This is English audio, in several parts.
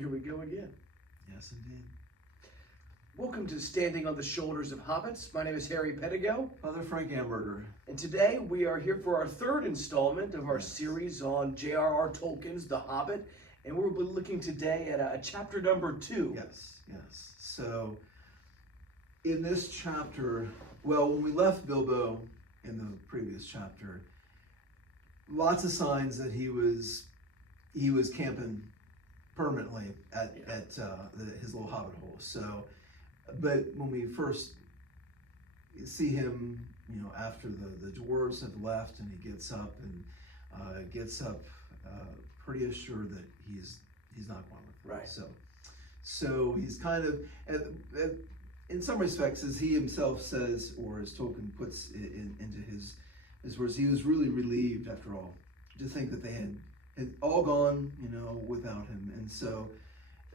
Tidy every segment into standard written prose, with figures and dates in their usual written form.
Here we go again. Yes, indeed. Welcome to Standing on the Shoulders of Hobbits. My name is Harry Pedigo, Father Frank Amberger. and today we are here for our third installment of our series on J.R.R. Tolkien's The Hobbit, and we'll be looking today at chapter number 2. Yes. So, in this chapter, well, when we left Bilbo in the previous chapter, lots of signs that he was camping permanently at his little hobbit hole. So, but when we first see him, after the dwarves have left, and he gets up pretty assured that he's not going with them. Right. So he's kind of, in some respects, as he himself says, or as Tolkien puts into his words, he was really relieved after all to think that they had all gone, without him. And so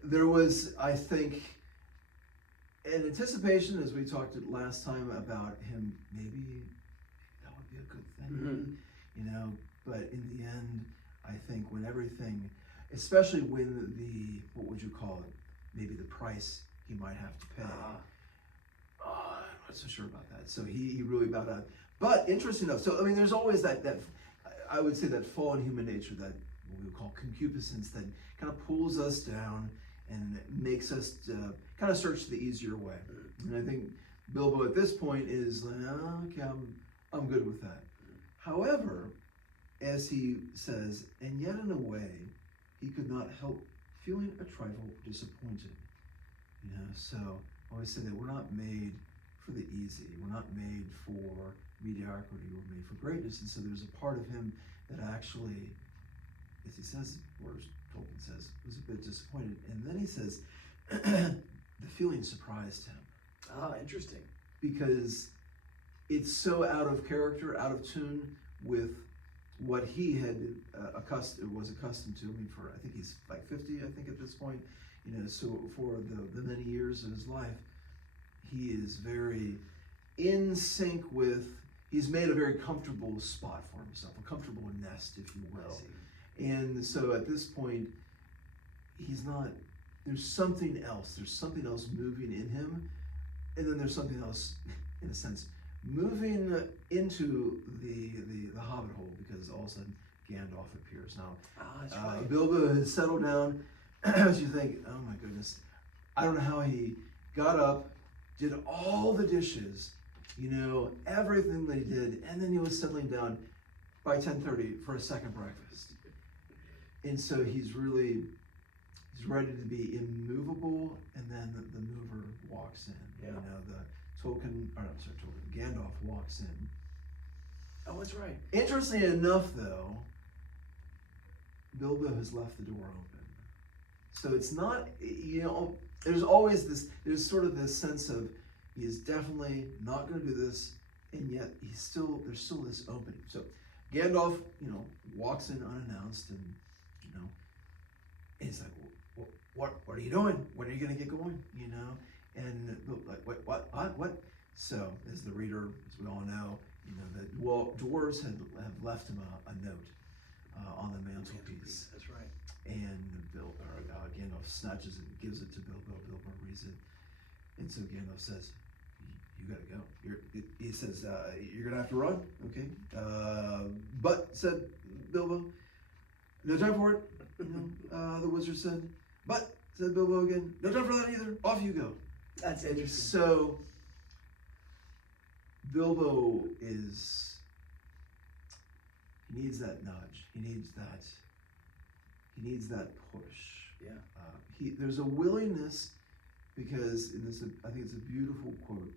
there was, I think, an anticipation, as we talked last time, about him, maybe that would be a good thing, but in the end, I think when everything, especially when what would you call it, maybe the price he might have to pay, I'm not so sure about that. So he really bowed out. But interesting enough, so I mean, there's always that I would say that fallen human nature, that what we would call concupiscence, that kind of pulls us down and makes us kind of search the easier way. And I think Bilbo at this point is like, okay, I'm good with that. However, as he says, and yet in a way, he could not help feeling a trifle disappointed. So I always say that we're not made for the easy. We're not made for mediocrity. We're made for greatness. And so there's a part of him that actually, as he says, or as Tolkien says, was a bit disappointed. And then he says, the feeling surprised him. Interesting. Because it's so out of character, out of tune with what he had was accustomed to. I mean, I think he's like 50, I think, at this point. So for the many years of his life, he is very in sync with, he's made a very comfortable spot for himself, a comfortable nest, if you will. And so at this point, there's something else moving in him, and then there's something else, in a sense, moving into the hobbit hole, because all of a sudden Gandalf appears. Now, That's right. Bilbo has settled down, as you think, oh my goodness, I don't know how he got up, did all the dishes, everything that he did, and then he was settling down by 10:30 for a second breakfast. And so he's ready to be immovable, and then the mover walks in. Yeah. Gandalf walks in. Oh, that's right. Interesting enough, though, Bilbo has left the door open. So it's not, there's always there's sort of this sense of, he is definitely not going to do this, and yet there's still this opening. So Gandalf, walks in unannounced, and he's like, what are you doing? When are you going to get going? And like, what? So as the reader, as we all know, that dwarves have left him a note on the mantelpiece. That's right. And Gandalf snatches it and gives it to Bilbo. Bilbo reads it, and so Gandalf says, "You gotta go." He says, "You're gonna have to run, okay?" But said Bilbo, "No time for it." The wizard said, "But," said Bilbo again, "no time for that either. Off you go." That's interesting. So Bilbo he needs that nudge. He needs that push. Yeah. There's a willingness, because I think it's a beautiful quote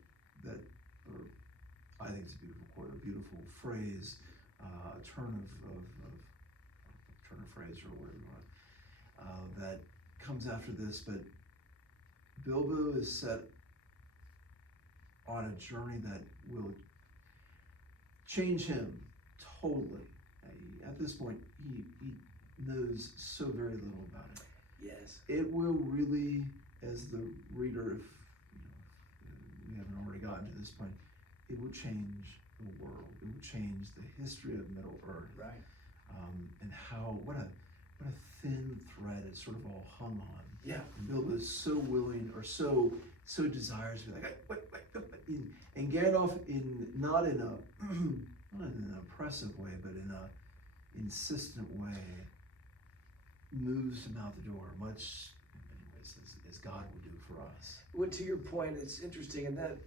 a beautiful phrase, a turn of phrase, or whatever you want, that comes after this. But Bilbo is set on a journey that will change him totally. At this point, he knows so very little about it. Yes. It will really, as the reader, if we haven't already gotten to this point, it will change the world. It will change the history of Middle Earth. Right. And what a thin thread thread is sort of all hung on. Yeah. And Bilbo is so willing, or so desires to be like, wait. And Gandalf, not in an oppressive way, but in a insistent way, moves him out the door, much in many ways as God would do for us. Well, to your point, it's interesting in that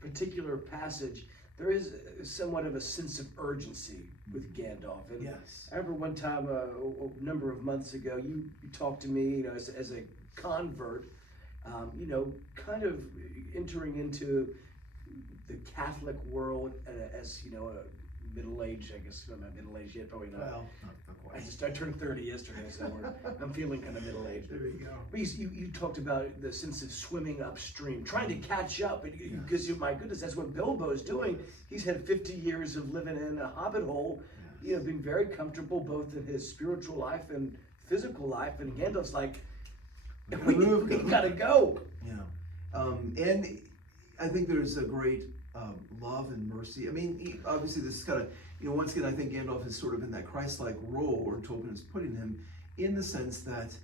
particular passage, there is somewhat of a sense of urgency with Gandalf. And Yes. I remember one time, a number of months ago, you talked to me, as a convert, kind of entering into the Catholic world as, a middle-aged, I guess I'm not middle-aged yet, probably not. Well, not quite. I turned 30 yesterday, so I'm feeling kind of middle-aged. There you go. But you talked about the sense of swimming upstream, trying to catch up, because my goodness, that's what Bilbo is doing. He's had 50 years of living in a hobbit hole, being very comfortable both in his spiritual life and physical life, and Gandalf's like, we gotta go. Yeah. And I think there's a great love and mercy. I mean, obviously this is kind of, once again, I think Gandalf is sort of in that Christ-like role where Tolkien is putting him, in the sense that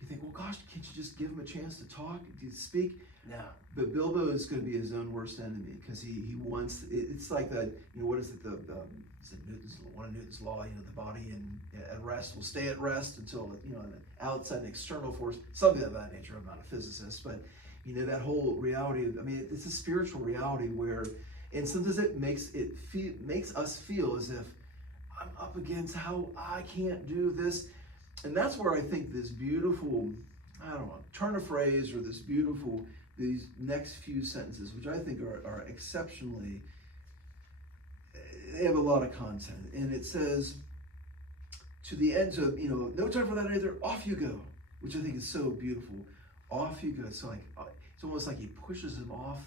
you think, well, gosh, can't you just give him a chance to talk, to speak? No. But Bilbo is going to be his own worst enemy, because he wants, it's like that, what is it, one of Newton's law, the body at rest will stay at rest until, an outside external force, something of that nature. I'm not a physicist, but that whole reality, it's a spiritual reality where, and sometimes it makes us feel as if I'm up against how I can't do this. And that's where I think this beautiful, turn of phrase, or these next few sentences, which I think are exceptionally, they have a lot of content. And it says, to the end of, no time for that either, off you go, which I think is so beautiful. Off you go. So it's almost like he pushes him off.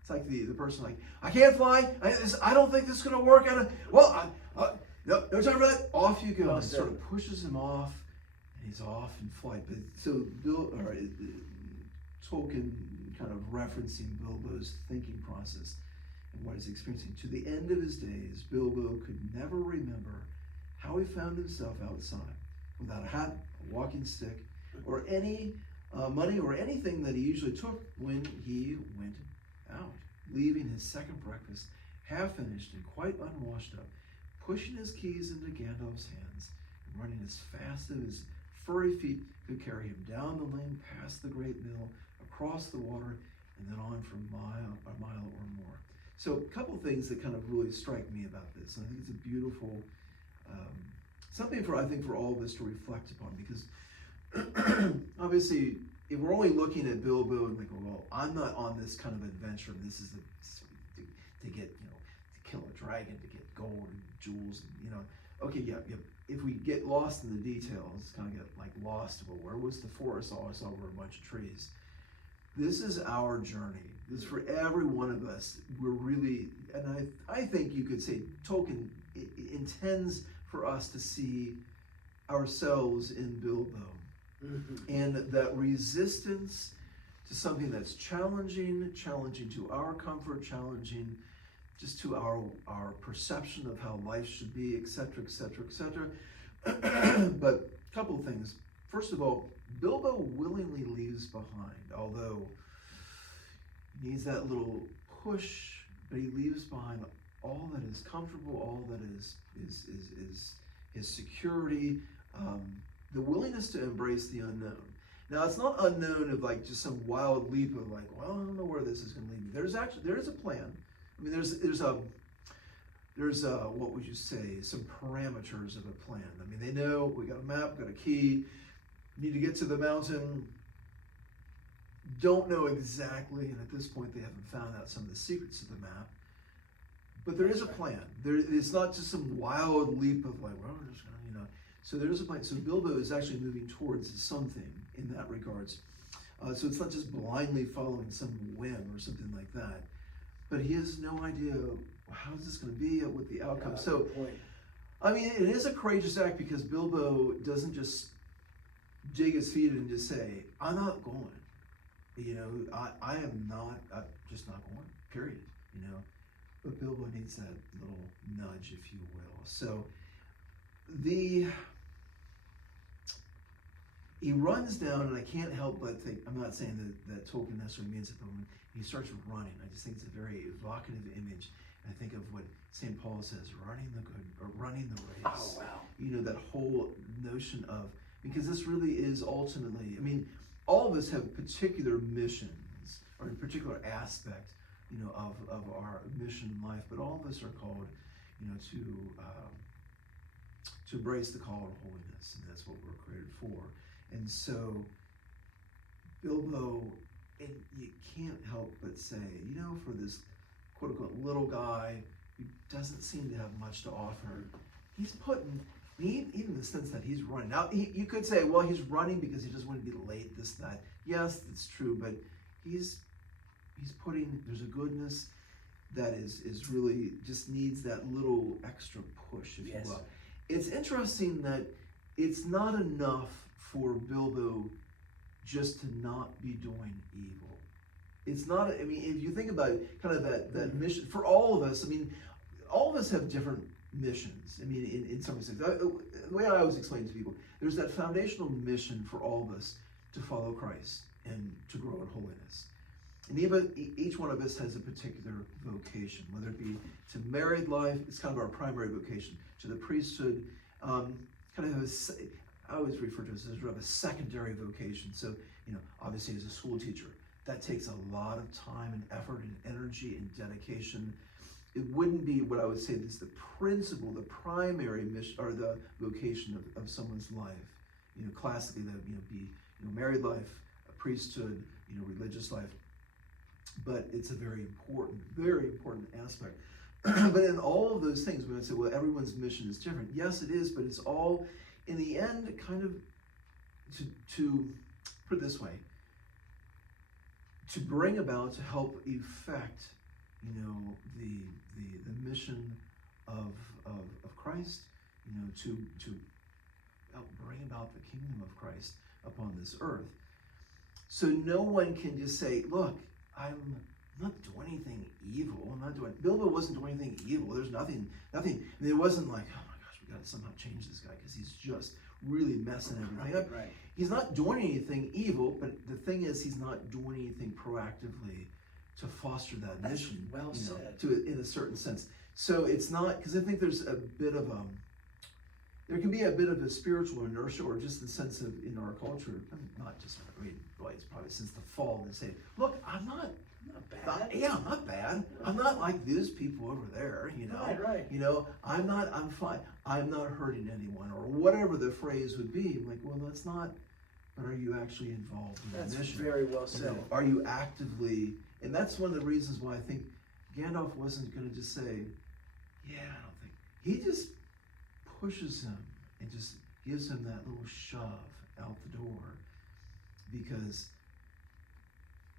It's like the person like, I can't fly. I don't think this is going to work. No time for that. Off you go. Well, and sort of pushes him off, and he's off in flight. But so Tolkien kind of referencing Bilbo's thinking process and what he's experiencing. To the end of his days, Bilbo could never remember how he found himself outside without a hat, a walking stick, or any money or anything that he usually took when he went out, leaving his second breakfast half finished and quite unwashed up, pushing his keys into Gandalf's hands and running as fast as his furry feet could carry him down the lane past the great mill, across the water, and then on for a mile or more. So a couple things that kind of really strike me about this. And I think it's a beautiful, something for all of us to reflect upon, because obviously, if we're only looking at Bilbo and like, well, I'm not on this kind of adventure, and this is to get, to kill a dragon, to get gold and jewels, and, okay, yeah. If we get lost in the details, kind of get like lost, well, where was the forest? Oh, I saw over a bunch of trees. This is our journey. This is for every one of us. We're really, and I think you could say Tolkien intends for us to see ourselves in Bilbo. Mm-hmm. And that resistance to something that's challenging to our comfort, challenging just to our perception of how life should be, etc., etc., etc. But a couple of things. First of all, Bilbo willingly leaves behind, although he needs that little push, but he leaves behind all that is comfortable, all that is his security, the willingness to embrace the unknown. Now, it's not unknown of like just some wild leap of like, well, I don't know where this is going to lead me. There is a plan. I mean, there's what would you say, some parameters of a plan. I mean, they know we got a map, got a key, need to get to the mountain. Don't know exactly, and at this point they haven't found out some of the secrets of the map. But there is a plan. It's not just some wild leap of like, well, we're just going to, So there is a plan. So Bilbo is actually moving towards something in that regards. So it's not just blindly following some whim or something like that. But he has no idea how is this going to be, what the outcome. Yeah, so, I mean, it is a courageous act, because Bilbo doesn't just dig his feet and just say, I'm not going. I am not, I'm just not going, period. But Bilbo needs that little nudge, if you will. So he runs down, and I can't help but think, I'm not saying that Tolkien necessarily means it, but when he starts running, I just think it's a very evocative image. And I think of what St. Paul says, running the good, or running the race. Oh, wow. You know, that whole notion of, because this really is ultimately, I mean, all of us have particular missions, or a particular aspect, you know, of our mission in life, but all of us are called, you know, to embrace the call to holiness, and that's what we're created for. And so, Bilbo, and you can't help but say, you know, for this quote-unquote little guy who doesn't seem to have much to offer, he's putting, even the sense that he's running. Now, you could say, well, he's running because he doesn't want to be late, this, that. Yes, it's true, but he's putting, there's a goodness that is really, just needs that little extra push, if Yes. you will. It's interesting that it's not enough for Bilbo just to not be doing evil. It's not, I mean, if you think about it, kind of that mission, for all of us, I mean, all of us have different missions. I mean, in some sense, the way I always explain to people, there's that foundational mission for all of us to follow Christ and to grow in holiness. And each one of us has a particular vocation, whether it be to married life, it's kind of our primary vocation, to the priesthood, kind of I always refer to it as sort of a secondary vocation. So, you know, obviously as a school teacher, that takes a lot of time and effort and energy and dedication. It wouldn't be what I would say is the principal, the primary mission or the vocation of someone's life. You know, classically that would, you know, be, you know, married life, a priesthood, you know, religious life. But it's a very important aspect. But in all of those things, we would say, well, everyone's mission is different. Yes, it is, but it's all, in the end, kind of, to put it this way, to bring about, to help effect, you know, the mission of Christ, you know, to help bring about the kingdom of Christ upon this earth. So no one can just say, look, I'm not doing anything evil. Bilbo wasn't doing anything evil. There's nothing, and it wasn't like, oh my gosh, we got to somehow change this guy because he's just really messing everything up. Right. He's not doing anything evil, but the thing is, he's not doing anything proactively to foster that mission. Well you know, said. in a certain sense. So it's not, because I think there's a bit of there can be a bit of a spiritual inertia, or just the sense of, in our culture, not just, I mean, boy, it's probably since the fall, they say, look, I'm not bad. I'm not bad. I'm not like those people over there, you know. Right. You know, I'm fine. I'm not hurting anyone, or whatever the phrase would be. I'm like, well, that's not, but are you actually involved in That's the mission? very well You said. know, are you actively, and that's one of the reasons why I think Gandalf wasn't going to just say, yeah, I don't think, he just pushes him and just gives him that little shove out the door, because,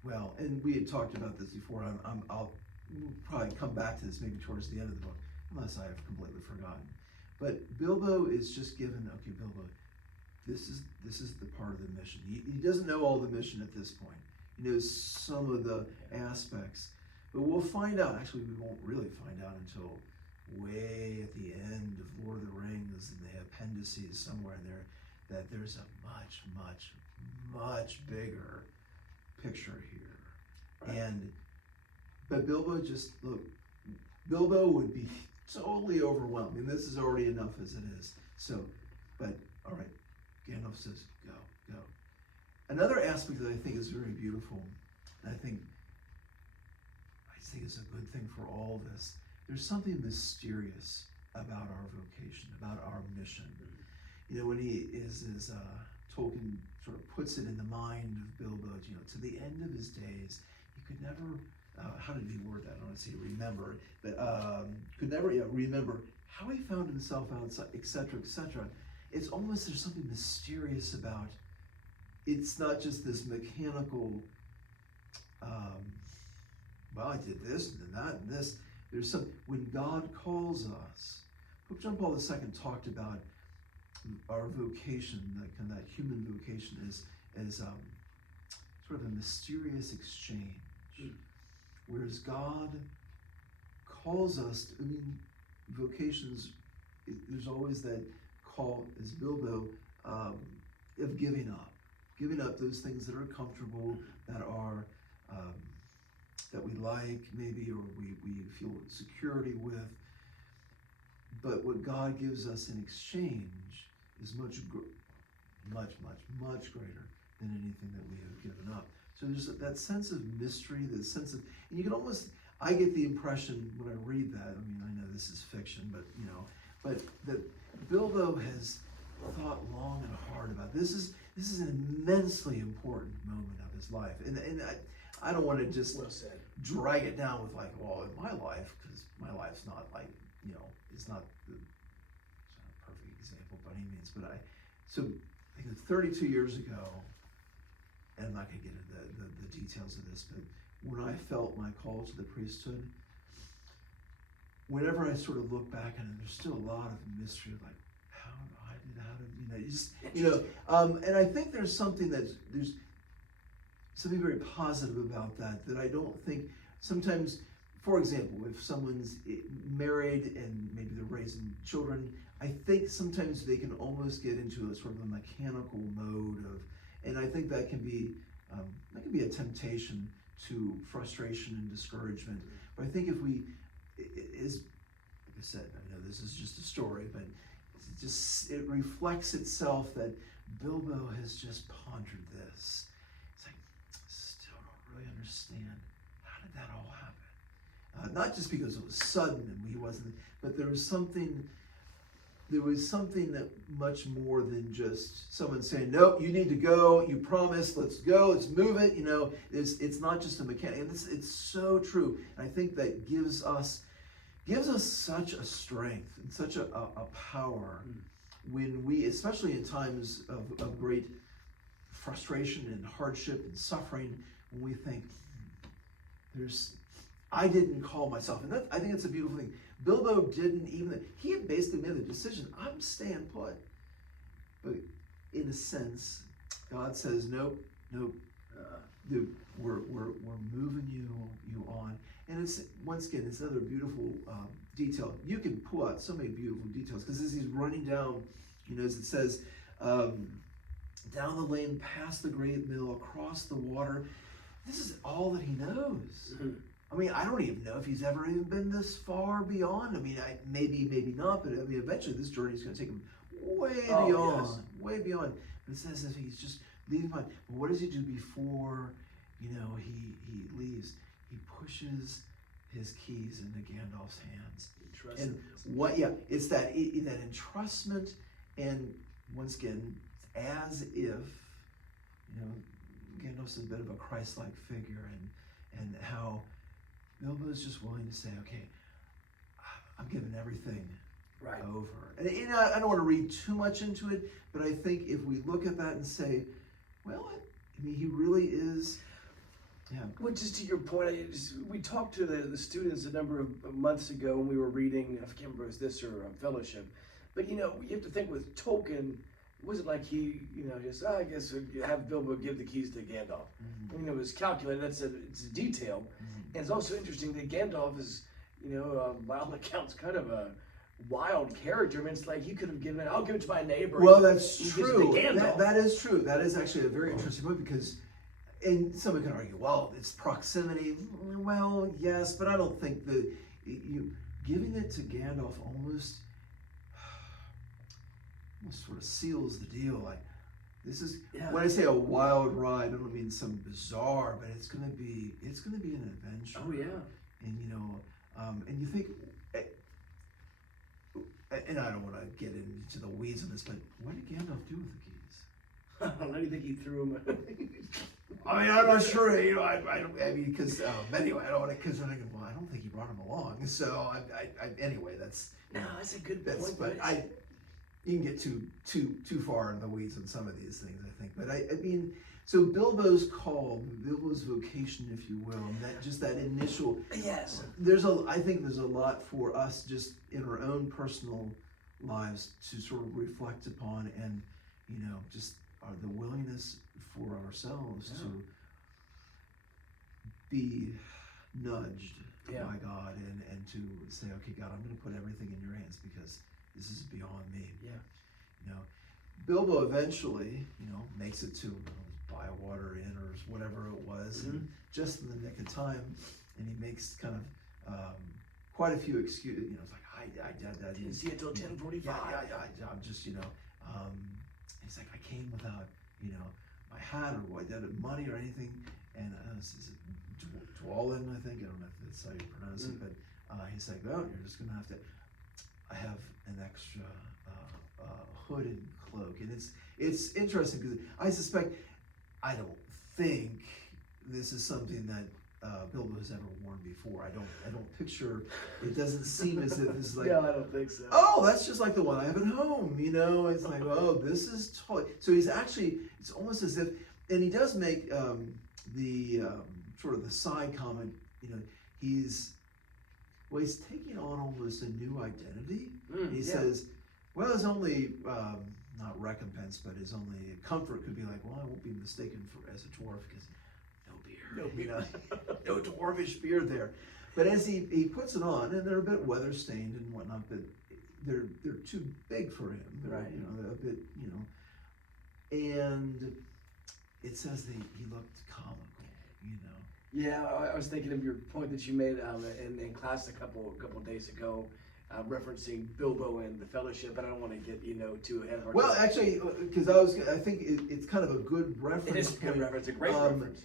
well, and we had talked about this before. I'll probably come back to this maybe towards the end of the book, unless I have completely forgotten. But Bilbo is just given, okay, Bilbo, this is the part of the mission. He doesn't know all the mission at this point. He knows some of the aspects, but we'll find out. Actually, we won't really find out until way at the end of Lord of the Rings, and the appendices somewhere in there, that there's a much bigger picture here. Right. But Bilbo Bilbo would be totally overwhelmed. I mean, this is already enough as it is. So, but all right, Gandalf says, go. Another aspect that I think is very beautiful, and I think is a good thing for all of us, there's something mysterious about our vocation, about our mission. You know, when Tolkien sort of puts it in the mind of Bilbo, you know, to the end of his days, he could never, how did he word that? I don't want to say remember, but could never remember how he found himself outside, etc., etc. It's almost, there's something mysterious about, it's not just this mechanical, well, I did this and then that and this. There's some, when God calls us, Pope John Paul II talked about our vocation, that human vocation is sort of a mysterious exchange. Whereas God calls us, I mean, vocations, there's always that call, as Bilbo, of giving up. giving up those things that are comfortable, that are that we like maybe, or we feel security with. But what God gives us in exchange is much greater than anything that we have given up. So there's that sense of mystery, that sense of, and you can almost, I get the impression when I read that, I mean, I know this is fiction, but but that Bilbo has thought long and hard about this. This is an immensely important moment of his life, and I don't want to just Well said. drag it down with like, well, in my life, because my life's not like, it's not a perfect example by any means, but so I think 32 years ago, and I'm not going to get into the details of this, but when I felt my call to the priesthood, whenever I sort of look back, and there's still a lot of mystery, like and I think there's something very positive about that I don't think sometimes. For example, if someone's married and maybe they're raising children, I think sometimes they can almost get into a sort of a mechanical mode and I think that can be a temptation to frustration and discouragement. But I think if we, is like I said, I know this is just a story, but it reflects itself that Bilbo has just pondered this. It's like, I still don't really understand, how did that all happen? Not just because it was sudden and he wasn't, but there was something that much more than just someone saying, nope, you need to go, you promised, let's go, let's move it. It's not just a mechanic, and it's so true. And I think that gives us such a strength and such a power when we, especially in times of great frustration and hardship and suffering, when we think, I didn't call myself. And I think it's a beautiful thing. Bilbo he had basically made the decision, I'm staying put. But in a sense, God says, nope, dude, we're moving you on. And it's, once again, it's another beautiful detail. You can pull out so many beautiful details, because as he's running down, as it says, down the lane, past the great mill, across the water, this is all that he knows. Mm-hmm. I mean, I don't even know if he's ever even been this far beyond. I mean, maybe not, but I mean, eventually this journey is going to take him way beyond. But it says that he's just leaving behind. But what does he do before, he leaves? He pushes his keys into Gandalf's hands. It's that entrustment, and once again, as if, Gandalf's a bit of a Christ-like figure, and how Bilbo's just willing to say, okay, I'm giving everything over. And I don't want to read too much into it, but I think if we look at that and say, well, I mean, he really is. Yeah. Well, just to your point, we talked to the students a number of months ago when we were reading, I can't remember if it was this or Fellowship, but you have to think with Tolkien, it wasn't like he, just, I guess have Bilbo give the keys to Gandalf. Mm-hmm. It was calculated, it's a detail. Mm-hmm. And it's also interesting that Gandalf is, by all accounts, kind of a wild character. I mean, it's like he could have given it, I'll give it to my neighbor. Well, that's true. Gandalf. That is true. That is actually a very interesting point, because, and someone can argue, well, it's proximity. Well, yes, but I don't think that giving it to Gandalf almost sort of seals the deal. Like, this is, when I say a wild ride, I don't mean some bizarre, but it's gonna be an adventure. Oh yeah. And and you think, and I don't want to get into the weeds on this, but what did Gandalf do with the keys? How do you think he threw them? I mean, I'm not sure. Because anyway, I don't want to. Because I'm thinking, well, I don't think he brought him along. So anyway, that's a good point. But you can get too far in the weeds on some of these things, I think. But I mean, so Bilbo's call, Bilbo's vocation, if you will, and that initial. Yes. I think there's a lot for us just in our own personal lives to sort of reflect upon, and just the willingness for ourselves to be nudged by God and to say, okay, God, I'm going to put everything in your hands, because this is beyond me. Yeah. Bilbo eventually, makes it to Bywater Inn or whatever it was, and just in the nick of time, and he makes kind of quite a few excuses. You know, it's like I Didn't see it till 10:45. I'm just he's like, I came without my hat or money or anything, and this is Dwalin, I think. I don't know if that's how you pronounce it, but he's like, well, you're just gonna have to. I have an extra hood and cloak, and it's interesting because I don't think this is something that Bilbo has ever worn before. I don't picture. It doesn't seem as if this is like. No, I don't think so. Oh, that's just like the one I have at home. It's like, oh, this is totally. So he's actually. It's almost as if, and he does make the sort of the side comment. He's taking on almost a new identity. He says, well, his only not recompense, but his only comfort could be like, well, I won't be mistaken as a dwarf because no beard, no dwarvish beard there. But as he puts it on, and they're a bit weather stained and whatnot, but they're too big for him. They're, right. They're a bit, and it says that he looked comical, Yeah, I was thinking of your point that you made in class a couple days ago, referencing Bilbo and the Fellowship, but I don't want to get too ahead of ourselves. Well, actually, because I think it's kind of a good reference. It is a good reference, a great reference.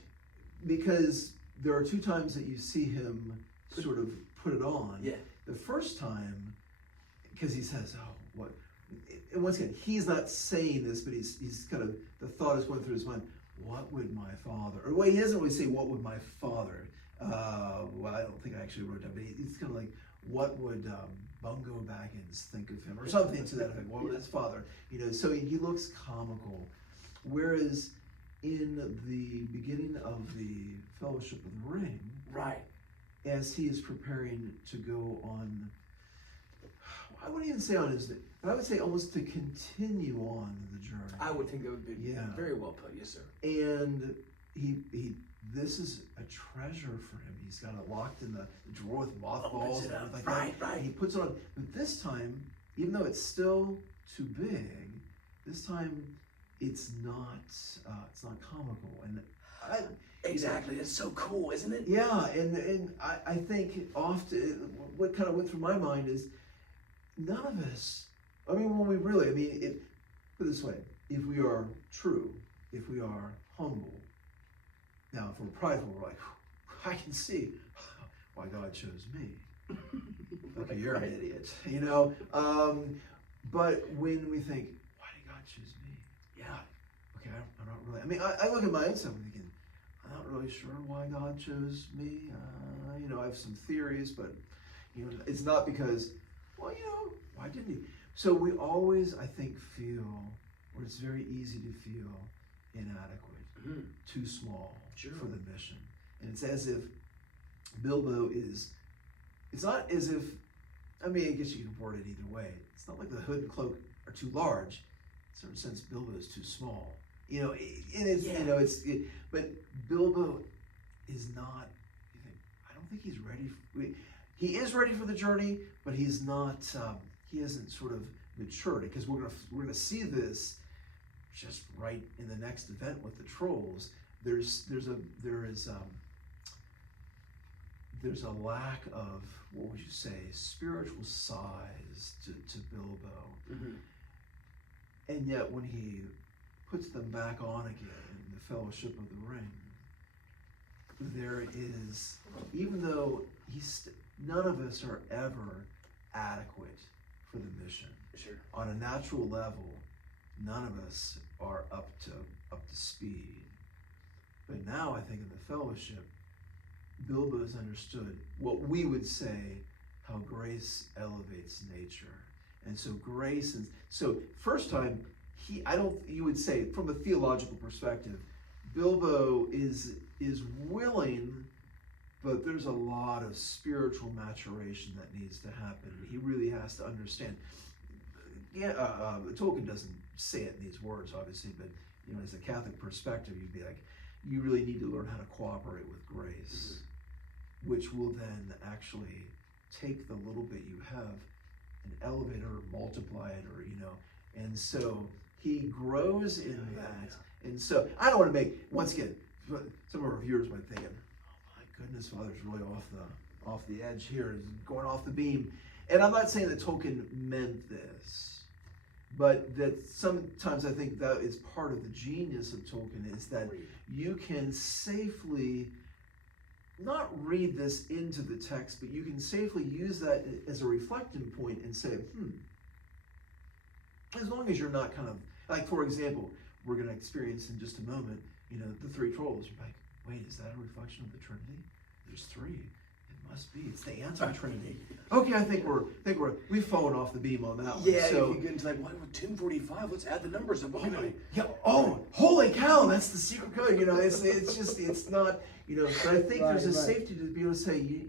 Because there are two times that you see him sort of put it on. Yeah. The first time, because he says, "Oh, what?" And once again, he's not saying this, but he's kind of, the thought is going through his mind. What would my father? Or well, he doesn't really say, "What would my father?" Well, I don't think I actually wrote that, but he's kind of like, "What would Bungo Baggins think of him?" or something to that effect. What would his father? So he looks comical, whereas in the beginning of the Fellowship of the Ring, right, as he is preparing to go on, I wouldn't even say on his, but I would say almost to continue on the journey. I would think that would be very well put, yes, sir. And he this is a treasure for him. He's got it locked in the drawer with mothballs and everything like that. Right. And he puts it on, but this time, even though it's still too big, this time it's not comical. And exactly, it's so cool, isn't it? Yeah, and I think often what kind of went through my mind is none of us. Put it this way: if we are true, if we are humble. Now, if we're prideful, we're like, I can see why God chose me. Okay, you're an idiot, But when we think, why did God choose me? Yeah. Okay, I'm not really. I look at my own self and thinking, I'm not really sure why God chose me. I have some theories, but it's not because, why didn't He? So we always, I think, feel, or it's very easy to feel inadequate, too small for the mission. And it's as if Bilbo is, it's not as if, I guess you can word it either way. It's not like the hood and cloak are too large. In a certain sense, Bilbo is too small. But Bilbo is not, I don't think he's ready. He is ready for the journey, but he's not, he hasn't sort of matured, because we're gonna see this just right in the next event with the trolls. There's a lack of, what would you say, spiritual size to Bilbo. And yet when he puts them back on again in the Fellowship of the Ring, there is, even though none of us are ever adequate for the mission. Sure. On a natural level, none of us are up to speed. But now I think in the Fellowship, Bilbo has understood what we would say, how grace elevates nature. And so grace, and so first time, you would say from a theological perspective, Bilbo is willing, but there's a lot of spiritual maturation that needs to happen. He really has to understand. Tolkien doesn't say it in these words, obviously, but as a Catholic perspective, you'd be like, you really need to learn how to cooperate with grace, which will then actually take the little bit you have and elevate it or multiply it, and so he grows in that. And so I don't want to make, once again, some of our viewers might think, oh my goodness, Father's really off the edge here, is going off the beam. And I'm not saying that Tolkien meant this, but that sometimes I think that is part of the genius of Tolkien, is that you can safely not read this into the text, but you can safely use that as a reflecting point and say, as long as you're not kind of, like, for example, we're going to experience in just a moment, the three trolls. You're like, wait, is that a reflection of the Trinity? There's three. It must be. It's the anti-Trinity. Okay, I think we've fallen off the beam on that one. Yeah, so, if you get into like, why we're 1045? Let's add the numbers up. Yeah. Oh, holy cow! That's the secret code. It's not. But I think there's a safety to be able to say,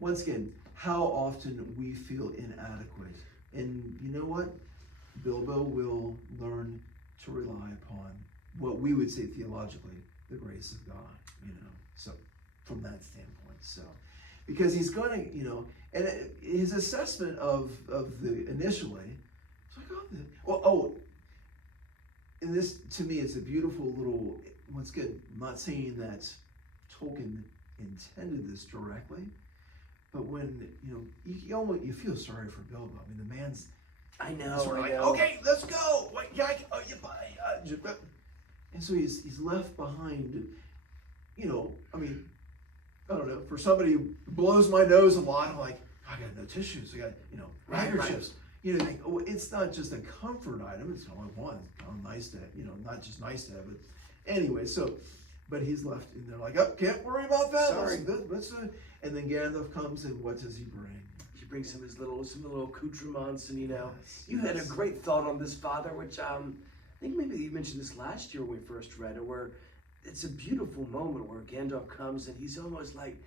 once again, how often we feel inadequate, and you know what? Bilbo will learn to rely upon what we would say theologically, the grace of God. So from that standpoint, because he's going to, and his assessment of the initially, it's like, and this to me is a beautiful little. Once again, I'm not saying that Tolkien intended this directly, but when you feel sorry for Bilbo. I mean, the man's. I know. Sort of okay, let's go. And so he's left behind. I mean, I don't know. For somebody who blows my nose a lot, I'm like, I got no tissues. I got handkerchiefs. Think, it's not just a comfort item. It's only one. Nice to not just nice to have, but anyway. But he's left, and they're like, can't worry about that. Sorry. And then Gandalf comes, and what does he bring? He brings him some little accoutrements, and you had a great thought on this, Father, which I think maybe you mentioned this last year when we first read it, where it's a beautiful moment where Gandalf comes and he's almost like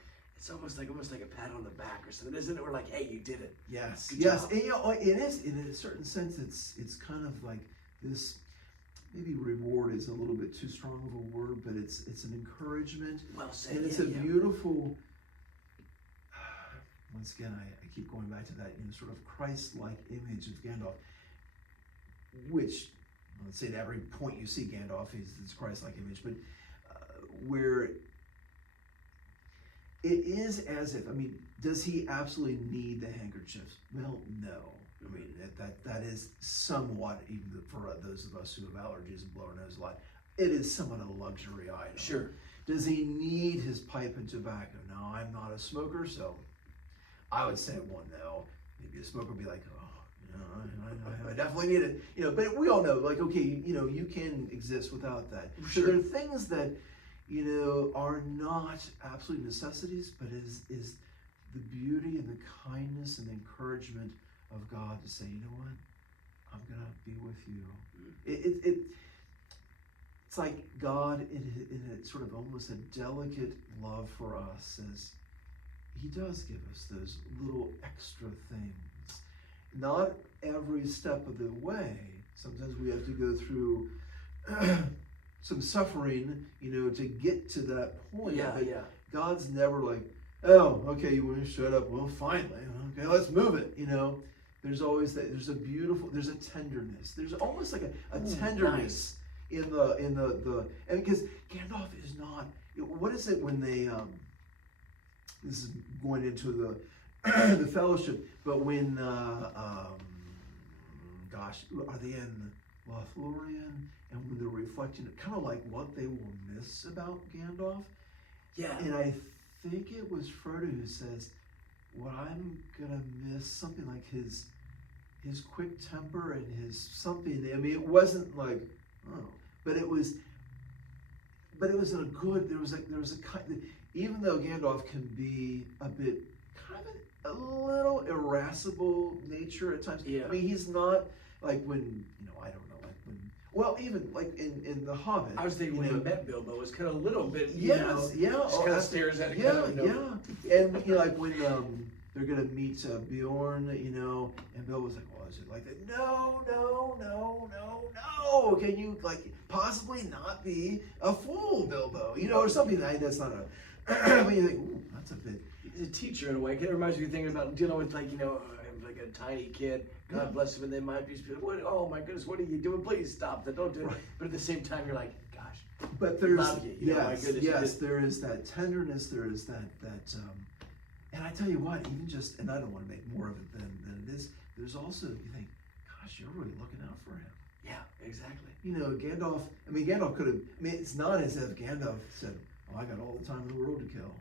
a pat on the back or something, isn't it? We're like, hey, you did it. Yes, Good yes, job. and it is in a certain sense. It's kind of like this. Maybe reward is a little bit too strong of a word, but it's an encouragement. Well said. And it's a beautiful. Once again, I keep going back to that sort of Christ-like image of Gandalf, which, let's say at every point you see Gandalf, it's Christ-like image, but where it is as if, does he absolutely need the handkerchiefs? Well, no. That is somewhat, even for those of us who have allergies and blow our nose a lot, it is somewhat a luxury item. Sure. Does he need his pipe and tobacco? No, I'm not a smoker, so I would say, well, no. Maybe a smoker would be like, I definitely need it. But we all know, like, okay, you can exist without that. Sure. So there are things that, are not absolute necessities, but is the beauty and the kindness and the encouragement of God to say, you know what, I'm gonna be with you. It's like God in a sort of almost a delicate love for us says, he does give us those little extra things. Not every step of the way. Sometimes we have to go through some suffering, to get to that point. Yeah, but yeah. God's never like, oh, okay, you want to shut up? Well, finally, okay, let's move it. There's always that. There's a tenderness. There's almost like a tenderness in the and because Gandalf is not. What is it when they this is going into the fellowship, but when are they in Lothlorien, and when they're reflecting, kind of like what they will miss about Gandalf. Yeah. And I think it was Frodo who says, what I'm gonna miss, something like his quick temper and his something. It wasn't like, but it was in a good. There was a kind. Even though Gandalf can be a bit kind of a little irascible nature at times. Yeah. He's not like when I don't know, like when. Well, even like in The Hobbit. I was thinking when he met Bilbo, it was kind of a little bit, Yes, yeah. just kind of stares at it. Yeah. And like when they're gonna meet Bjorn, and Bill was like, "Well, is it like that?" No. Can you like possibly not be a fool, Bilbo? Or something that's not a. I mean, you think, ooh, that's a bit. He's a teacher in a way. It reminds me of thinking about dealing with like a tiny kid. God bless them, and they might be, what, oh my goodness, what are you doing? Please stop that, don't do it. Right. But at the same time, you're like, gosh, But there's love you, you know, my yes, goodness, yes, there is that tenderness. There is that and I tell you what, even just, and I don't want to make more of it than it is. There's also, you think, gosh, you're really looking out for him. yeah, exactly. You know, Gandalf. I mean, Gandalf could have. I mean, it's not as if Gandalf said, "Oh, I got all the time in the world to kill."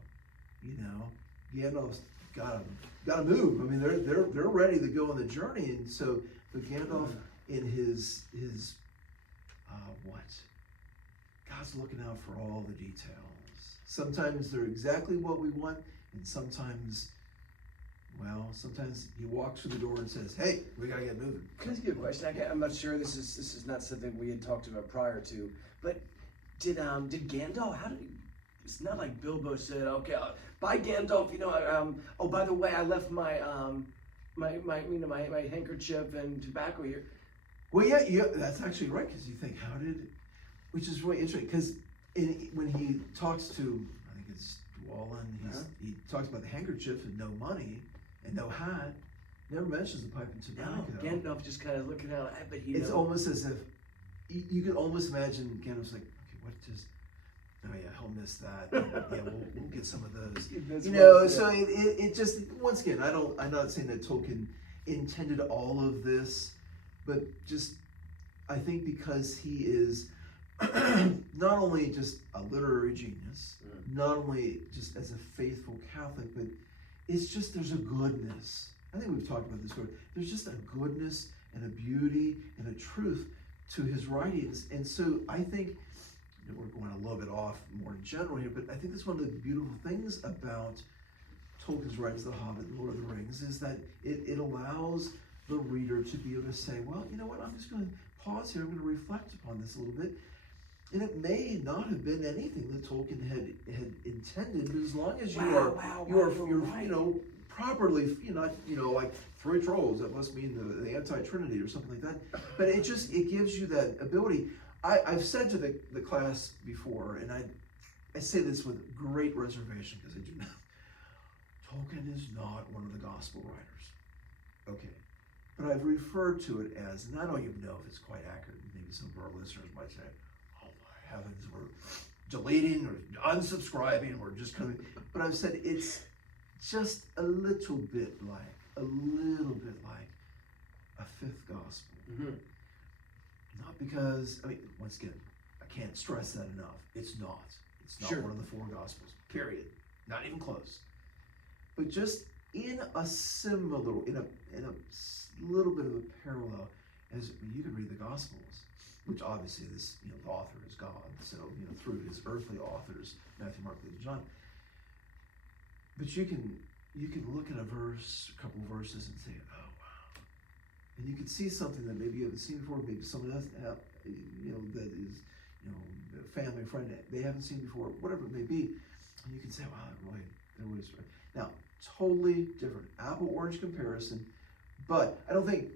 You know, Gandalf's got to move. I mean, they're ready to go on the journey, and so, but Gandalf in his what? God's looking out for all the details. Sometimes they're exactly what we want, and sometimes, well, sometimes he walks through the door and says, "Hey, we gotta get moving." Can I ask you a question? I'm not sure this is not something we had talked about prior to, but did Gandalf? How did he? It's not like Bilbo said, "Okay, bye Gandalf." You know, oh, by the way, I left my my handkerchief and tobacco here. Well, yeah, that's actually right, because you think, how did, which is really interesting, because when he talks to, I think it's Dwalin, he talks about the handkerchief and no money and no hat, never mentions the pipe and tobacco. No, Gandalf just kind of looking out. But It's almost as if, you can almost imagine Gandalf's like, okay, what just, oh yeah, he'll miss that. Yeah, we'll get some of those. That's You well know, said. so it just, once again, I'm not saying that Tolkien intended all of this, but just, I think because he is not only just a literary genius, not only just as a faithful Catholic, but it's just, there's a goodness. I think we've talked about this before. There's just a goodness and a beauty and a truth to his writings. And so I think, you know, we're going a little bit off more in general here, but I think that's one of the beautiful things about Tolkien's writings, The Hobbit and Lord of the Rings, is that it allows the reader to be able to say, well, you know what, I'm just going to pause here, I'm going to reflect upon this a little bit. And it may not have been anything that Tolkien had intended, but as long as you're right. you know, properly, you know, like three trolls, that must mean the anti-Trinity or something like that. But it gives you that ability. I've said to the class before, and I say this with great reservation, because I do not, Tolkien is not one of the gospel writers. Okay. But I've referred to it as, and I don't even know if it's quite accurate, maybe some of our listeners might say, oh my heavens, we're deleting or unsubscribing, we're just coming. But I've said it's just a little bit like a fifth gospel. Mm-hmm. Not because, I mean, once again, I can't stress that enough. It's not. It's not Sure. one of the four gospels, period. Not even close. But just in a similar, in a little bit of a parallel, as you could read the Gospels, which obviously this, you know, the author is God, so, you know, through his earthly authors, Matthew, Mark, Luke, and John. But you can look at a couple of verses and say, oh wow, and you can see something that maybe you haven't seen before, maybe someone else, you know, that is, you know, a family, friend, they haven't seen before, whatever it may be, and you can say, wow, that really is right. Now, totally different apple-orange comparison, but I don't think,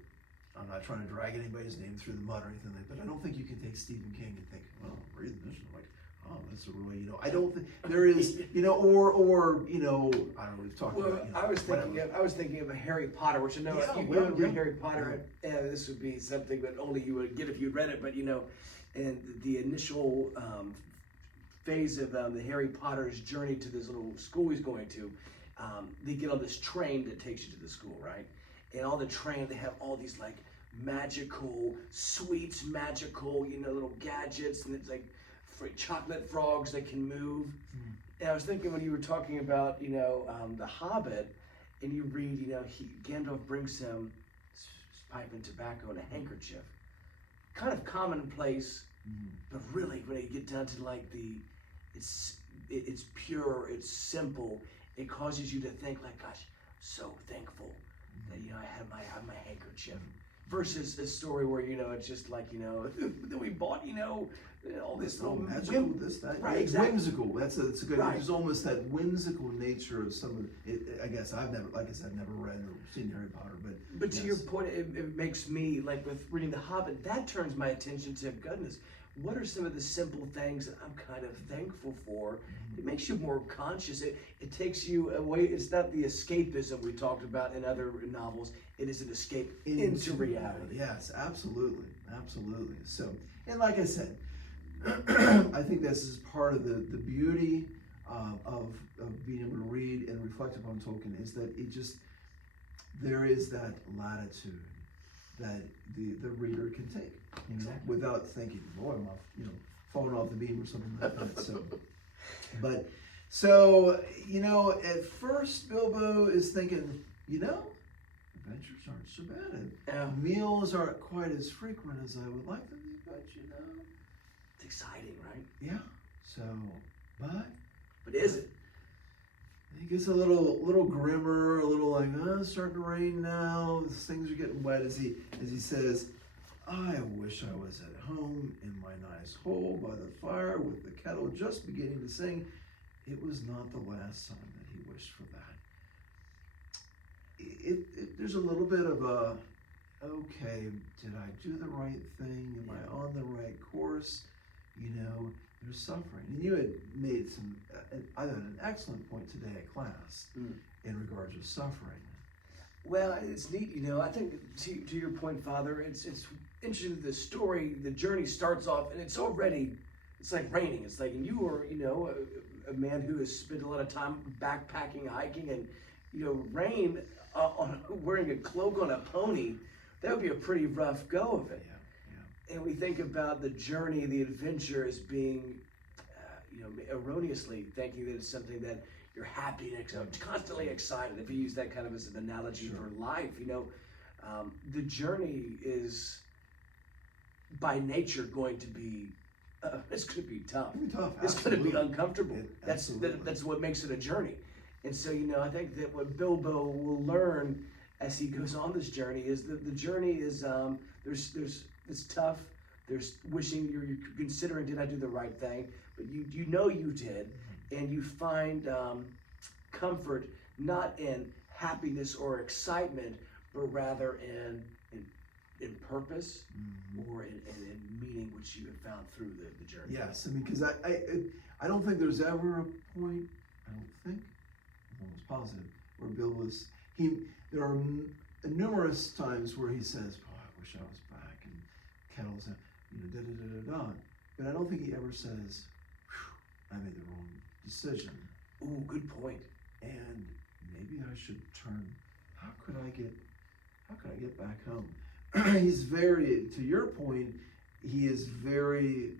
I'm not trying to drag anybody's name through the mud or anything like that, but I don't think you can take Stephen King and think, well, reading this, and like, oh, that's a really, you know, I don't think there is, you know, or you know, I don't know, we've talked about, you know, I was thinking of a Harry Potter, which I know Yeah, you well, would read yeah. Harry Potter, and this would be something that only you would get if you read it. But you know, and the initial phase of the Harry Potter's journey to this little school he's going to, they get on this train that takes you to the school, right? And on the train, they have all these like magical sweets, magical, you know, little gadgets, and it's like chocolate frogs that can move. And I was thinking when you were talking about, you know, the Hobbit, and you read, you know, Gandalf brings him his pipe and tobacco and a handkerchief. Kind of commonplace, but really when you get down to like it's pure, it's simple. It causes you to think like, gosh, so thankful that, you know, I have my handkerchief. Versus a story where, you know, it's just like, you know, that we bought, you know, all this little magical, this, that, right? it's Exactly. whimsical. That's a good. Right. There's almost that whimsical nature of some of it. I guess I've never, like I said, never read or seen Harry Potter, but to your point, it makes me, like with reading The Hobbit, that turns my attention to, goodness, what are some of the simple things that I'm kind of thankful for? It makes you more conscious. It takes you away. It's not the escapism we talked about in other novels. It is an escape into reality. Yes, absolutely, absolutely. So, and like I said, I think this is part of the beauty of being able to read and reflect upon Tolkien, is that there is that latitude that the reader can take, without thinking, boy, I'm off, falling off the beam or something like that. So, at first Bilbo is thinking, adventures aren't so bad, and meals aren't quite as frequent as I would like them to be, but It's exciting, right? yeah. So, but is it? it gets a little grimmer, a little like, it's starting to rain now. Things are getting wet, as he says, I wish I was at home in my nice hole by the fire with the kettle just beginning to sing. It was not the last time that he wished for that. There's a little bit of a, okay, did I do the right thing? Am I on the right course? There's suffering. And you had made I thought an excellent point today at class in regards to suffering. Well, it's neat, I think to your point, Father, it's interesting that the story, the journey starts off and it's like raining. It's like, and you are, a man who has spent a lot of time backpacking, hiking, and, rain wearing a cloak on a pony, that would be a pretty rough go of it. And we think about the journey, the adventure as being, erroneously thinking that it's something that you're happy and constantly excited. If you use that kind of as an analogy for life, the journey is by nature going to be, it's going to be tough. It's going to be uncomfortable. That's what makes it a journey. And so, I think that what Bilbo will learn as he goes on this journey is that the journey is, it's tough. There's wishing, you're considering, did I do the right thing? But you know you did, and you find comfort not in happiness or excitement, but rather in purpose or in meaning which you have found through the journey. Yes, because I don't think there's ever a point, I'm almost positive, where Bilbo's, there are numerous times where he says, I wish I was back, and kettles, da-da-da-da-da. But I don't think he ever says, I made the wrong decision. Ooh, good point. And maybe I should turn, how could I get back home? He's very, to your point, he is very,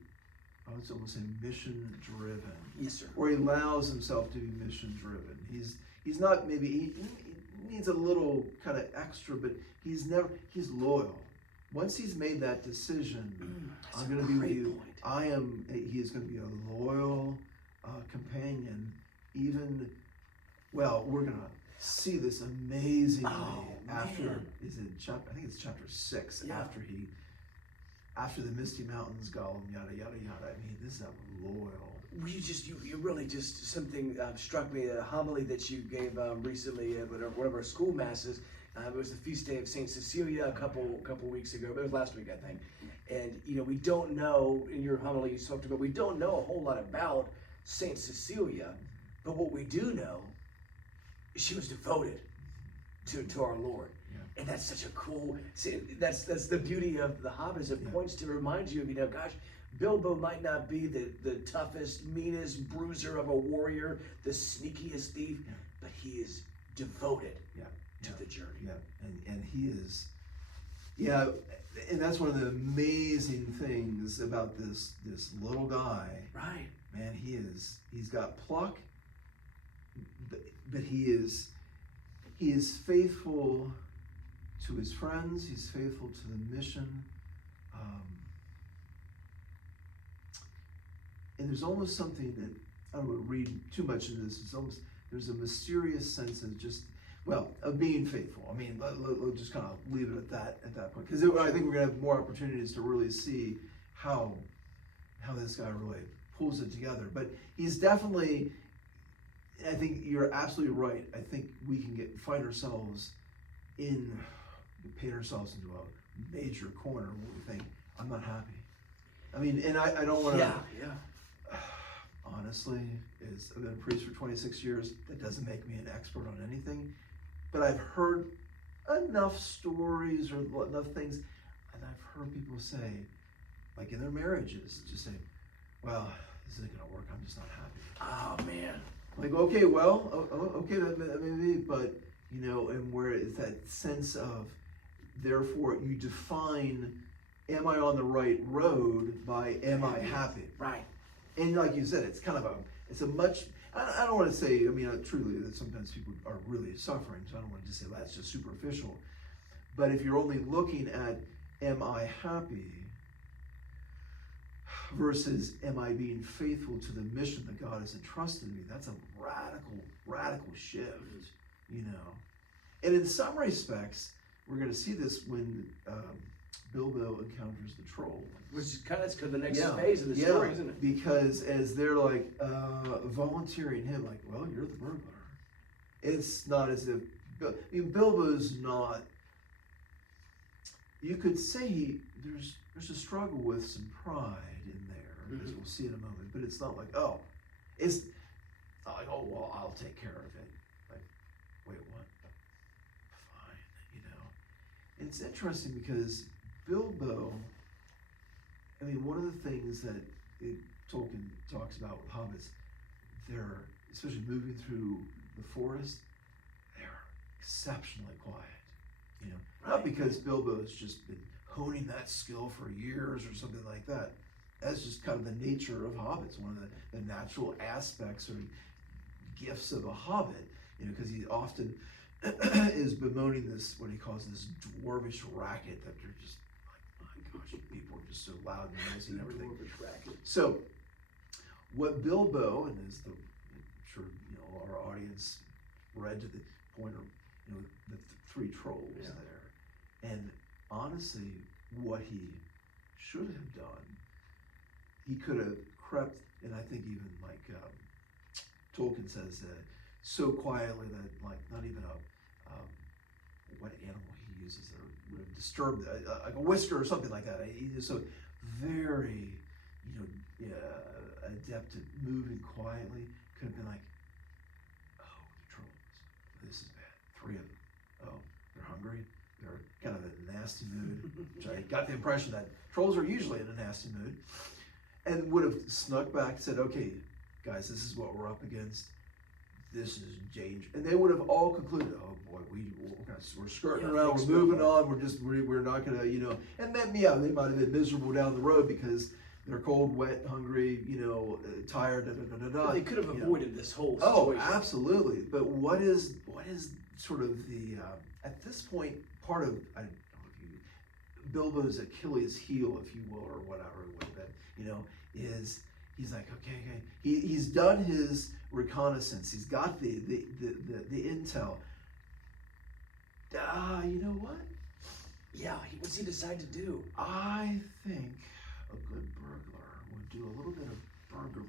I would almost say mission driven. Yes, sir. Or he allows himself to be mission driven. He's not, maybe, he needs a little kind of extra, but he's loyal. Once he's made that decision, I'm going to be with you. He is going to be a loyal companion. We're going to see this amazingly after, I think it's chapter 6, after the Misty Mountains, Gollum, yada, yada, yada. I mean, this is a loyal. You really just, something struck me, a homily that you gave recently at one of our school masses. It was the feast day of Saint Cecilia a couple weeks ago. It was last week, I think. And we don't know, in your homily you talked about, we don't know a whole lot about Saint Cecilia, but what we do know is she was devoted to our Lord. And that's such a cool, that's the beauty of the Hobbit, is it points to remind you of, gosh, Bilbo might not be the toughest, meanest bruiser of a warrior, the sneakiest thief, but he is devoted to the journey. And he is, and that's one of the amazing things about this little guy. Right. Man, he's got pluck, but he is faithful to his friends. He's faithful to the mission. And there's almost something that, I don't want to read too much into this, there's a mysterious sense of being faithful. I mean, let's just kind of leave it at that point. Because I think we're going to have more opportunities to really see how this guy really pulls it together. But he's definitely, I think you're absolutely right. I think we can find ourselves paint ourselves into a major corner where we think, I'm not happy. I mean, and I don't want to. Yeah. Honestly, I've been a priest for 26 years. That doesn't make me an expert on anything, but I've heard enough stories or enough things, and I've heard people say, like in their marriages, just say, "Well, this isn't going to work. I'm just not happy." Oh man. Like, okay, well, okay, that may be, but you know, and where is that sense of, therefore, you define, am I on the right road by am I happy? Right. And like you said, it's kind of it's a much, I don't want to say, I mean, truly, that sometimes people are really suffering, so I don't want to just say, well, that's just superficial. But if you're only looking at, am I happy, versus am I being faithful to the mission that God has entrusted me, that's a radical shift, you know. And in some respects, we're going to see this when Bilbo encounters the troll. Which is kind of the next phase of the story, isn't it? Because as they're like volunteering him, like, well, you're the burglar. It's not as if, I mean, Bilbo's not, you could say there's a struggle with some pride in there, as we'll see in a moment, but it's not like, it's not like, oh, well, I'll take care of it. Like, wait, what? Fine, you know. And it's interesting because Bilbo, I mean, one of the things that Tolkien talks about with hobbits, they're, especially moving through the forest, they're exceptionally quiet. You know, not because Bilbo's just been honing that skill for years or something like that. That's just kind of the nature of hobbits, one of the natural aspects or gifts of a hobbit, you know, because he often is bemoaning this, what he calls this dwarvish racket, that they're just, like, my gosh, people are just so loud and noisy and everything. So, what Bilbo, and as I'm sure, you know, our audience read to the point of, you know, the three trolls there, and honestly, what he should have done, he could have crept, and I think even like Tolkien says, so quietly that like not even what animal he uses that would have disturbed, like a whisker or something like that. He is so very, you know, adept at moving quietly. Could have been like, oh, the trolls, this is bad. 3 of them. Oh, they're hungry. They're kind of in a nasty mood, which I got the impression that trolls are usually in a nasty mood, and would have snuck back and said, okay, guys, this is what we're up against. This is danger. And they would have all concluded, oh boy, we're skirting around, we're moving on, we're not gonna, you know, and then, yeah, they might have been miserable down the road because they're cold, wet, hungry, you know, tired, But they could have avoided this whole situation. Oh, absolutely. But what is sort of the, at this point, part of, I don't know if you, Bilbo's Achilles heel, if you will, or whatever, you know, is he's like, okay, he's done his reconnaissance, he's got the intel. You know what? Yeah, what's he decide to do? I think a good burglar would do a little bit of burglary,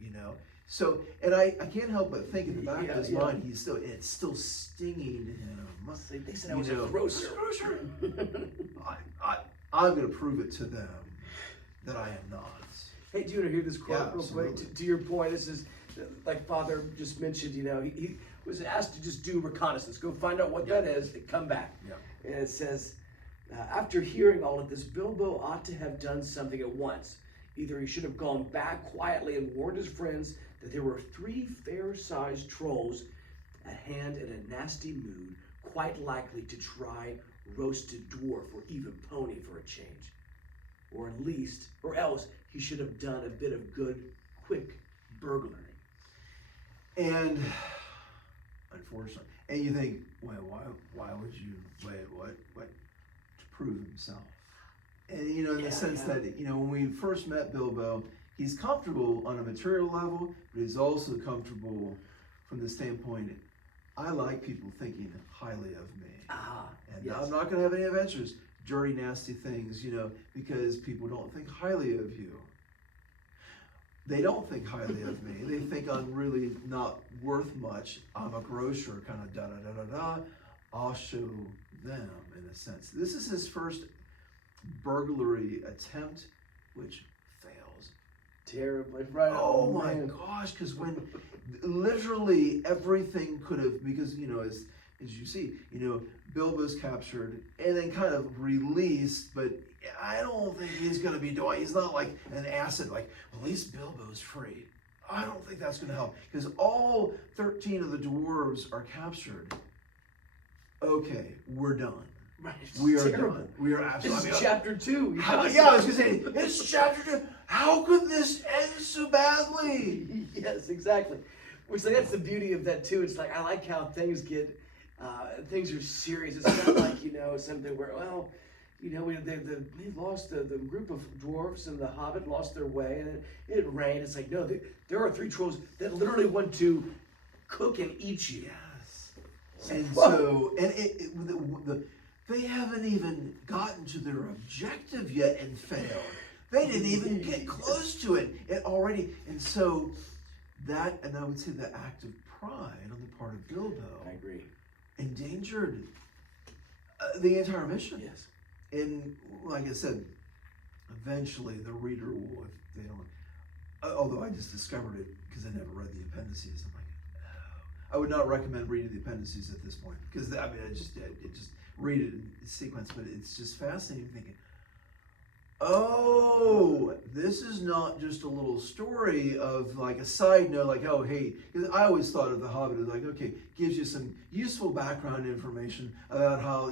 you know. So, and I can't help but think in the back of his mind, it's still stinging him. They said I was a grocer. I'm going to prove it to them that I am not. Hey, do you want to hear this quote real quick? To your point, this is, like Father just mentioned, you know, he was asked to just do reconnaissance, go find out what that is, and come back. And it says, after hearing all of this, Bilbo ought to have done something at once. Either he should have gone back quietly and warned his friends that there were 3 fair-sized trolls at hand in a nasty mood, quite likely to try roasted dwarf or even pony for a change. Or else he should have done a bit of good, quick burglary. And unfortunately, and you think, wait, why would you, what, to prove himself? And you know, in the sense that, you know, when we first met Bilbo, he's comfortable on a material level, but he's also comfortable from the standpoint, I like people thinking highly of me. And I'm not going to have any adventures, dirty, nasty things, you know, because people don't think highly of you. They don't think highly of me. They think I'm really not worth much. I'm a grocer, kind of da-da-da-da-da. I'll show them, in a sense. This is his first burglary attempt which fails Terribly, right? Oh my man. gosh, because when literally everything could have, because as you see, Bilbo's captured and then kind of released, but I don't think he's going to be doing. He's not like an asset. Like, at least Bilbo's free. I don't think that's going to help because all 13 of the dwarves are captured. Okay, we're done. Right. We are terrible. done. We are absolutely. This is chapter 2. Yeah, I was gonna say it's chapter 2. How could this end so badly? Yes, exactly. Which that's the beauty of that too. It's like I like how things get, things are serious. It's not like something where they lost the group of dwarves and the Hobbit lost their way and it rained. It's like no, there are 3 trolls that literally want to cook and eat you. Yes. And so they haven't even gotten to their objective yet and failed. They didn't even get close to it already. And so and I would say the act of pride on the part of Bilbo I agree. endangered the entire mission. Yes. And like I said, eventually the reader will, if they don't, although I just discovered it because I never read the appendices. I'm like, no. I would not recommend reading the appendices at this point because I just read it in sequence, but it's just fascinating thinking, oh, this is not just a little story of like a side note, like, oh, hey, because I always thought of The Hobbit as like, okay, gives you some useful background information about how,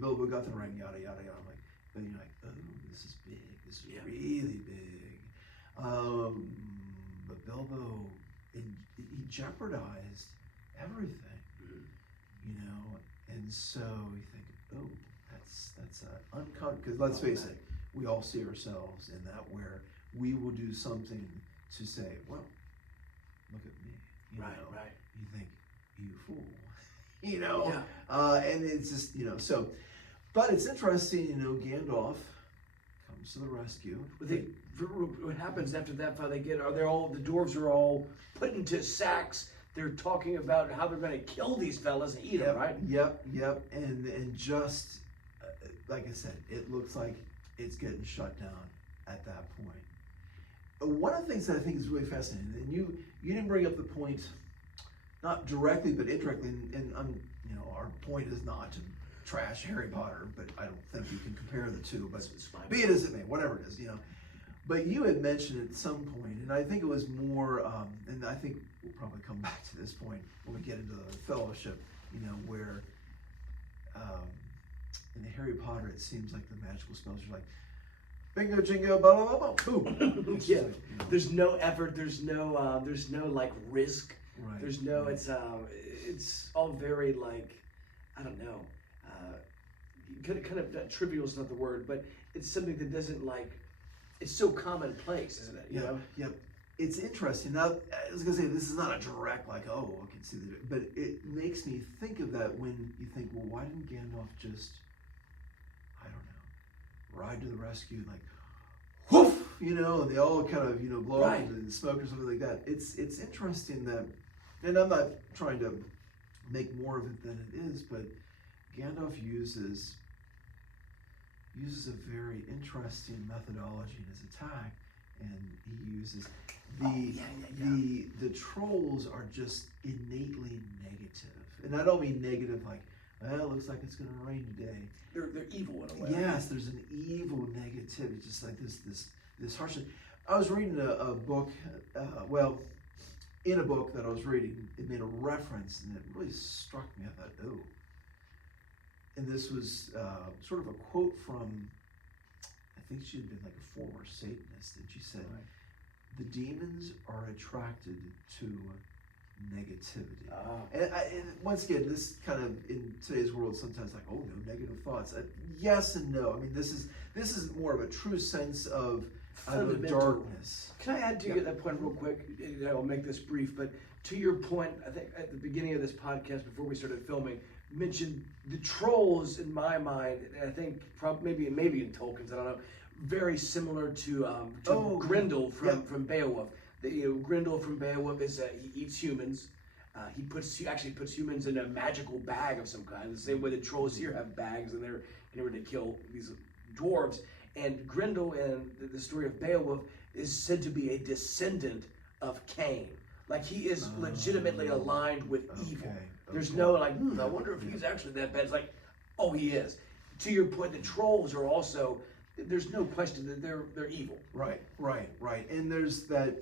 Bilbo got the ring, yada, yada, yada. I'm like, but you're like, oh, this is big. This is really big. But Bilbo, he jeopardized everything, and so you think, oh, that's uncommon, because let's face it, we all see ourselves in that where we will do something to say, well, look at me, Right. You think, you fool, Yeah. and it's just, so, but it's interesting, Gandalf comes to the rescue. What happens after that fight? The dwarves are all put into sacks. They're talking about how they're going to kill these fellas and eat them, right? Yep. And just like I said, it looks like it's getting shut down at that point. One of the things that I think is really fascinating, and you didn't bring up the point, not directly but indirectly, and our point is not to trash Harry Potter, but I don't think you can compare the two. But be it as it may, whatever it is, But you had mentioned at some point, and I think it was more, and I think we'll probably come back to this point when we get into the Fellowship, where in Harry Potter it seems like the magical spells are like, bingo, jingo, blah, blah, blah, blah, boom. Yeah. There's no effort. There's no like risk. Right. There's no. It's all very like, I don't know. Kind of trivial is not the word, but it's something that doesn't like. It's so commonplace, isn't it? Yep. It's interesting. Now, I was gonna say this is not a direct like, oh, I can see that, but it makes me think of that when you think, well, why didn't Gandalf just, I don't know, ride to the rescue, like, whoof, and they all kind of, blow up into the smoke or something like that. It's interesting that, and I'm not trying to make more of it than it is, but Gandalf uses a very interesting methodology in his attack, and he uses the trolls are just innately negative, and I don't mean negative like, well, it looks like it's going to rain today. They're evil in a way. Yes, there's an evil negativity, just like this harshness. I was reading a book, in a book that I was reading, it made a reference, and it really struck me. I thought, oh. And this was sort of a quote from, I think she had been like a former Satanist, and she said, the demons are attracted to negativity. And once again, this kind of, in today's world, sometimes like, oh, no negative thoughts. Yes and no. I mean, this is more of a true sense of darkness. Can I add to that point real quick? I'll make this brief, but to your point, I think at the beginning of this podcast, before we started filming, mentioned the trolls in my mind, and I think maybe in Tolkien's, I don't know, very similar to Grendel from Beowulf. Grendel from Beowulf is he eats humans. He actually puts humans in a magical bag of some kind. The same way the trolls here have bags, and they're in order to kill these dwarves. And Grendel in the story of Beowulf is said to be a descendant of Cain. Like he is legitimately aligned with evil. There's no like, I wonder if he's actually that bad. It's like, oh, he is. To your point, the trolls are also, there's no question that they're evil. Right. And there's that,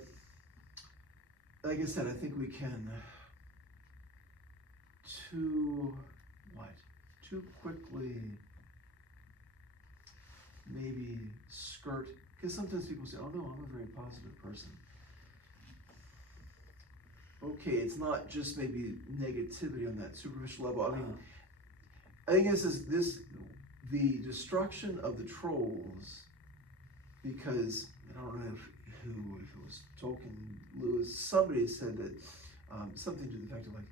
like I said, I think we can too quickly maybe skirt, because sometimes people say, oh no, I'm a very positive person. Okay, it's not just maybe negativity on that superficial level. I mean, I think the destruction of the trolls, because I don't know if it was Tolkien, Lewis, somebody said that something to the effect of like,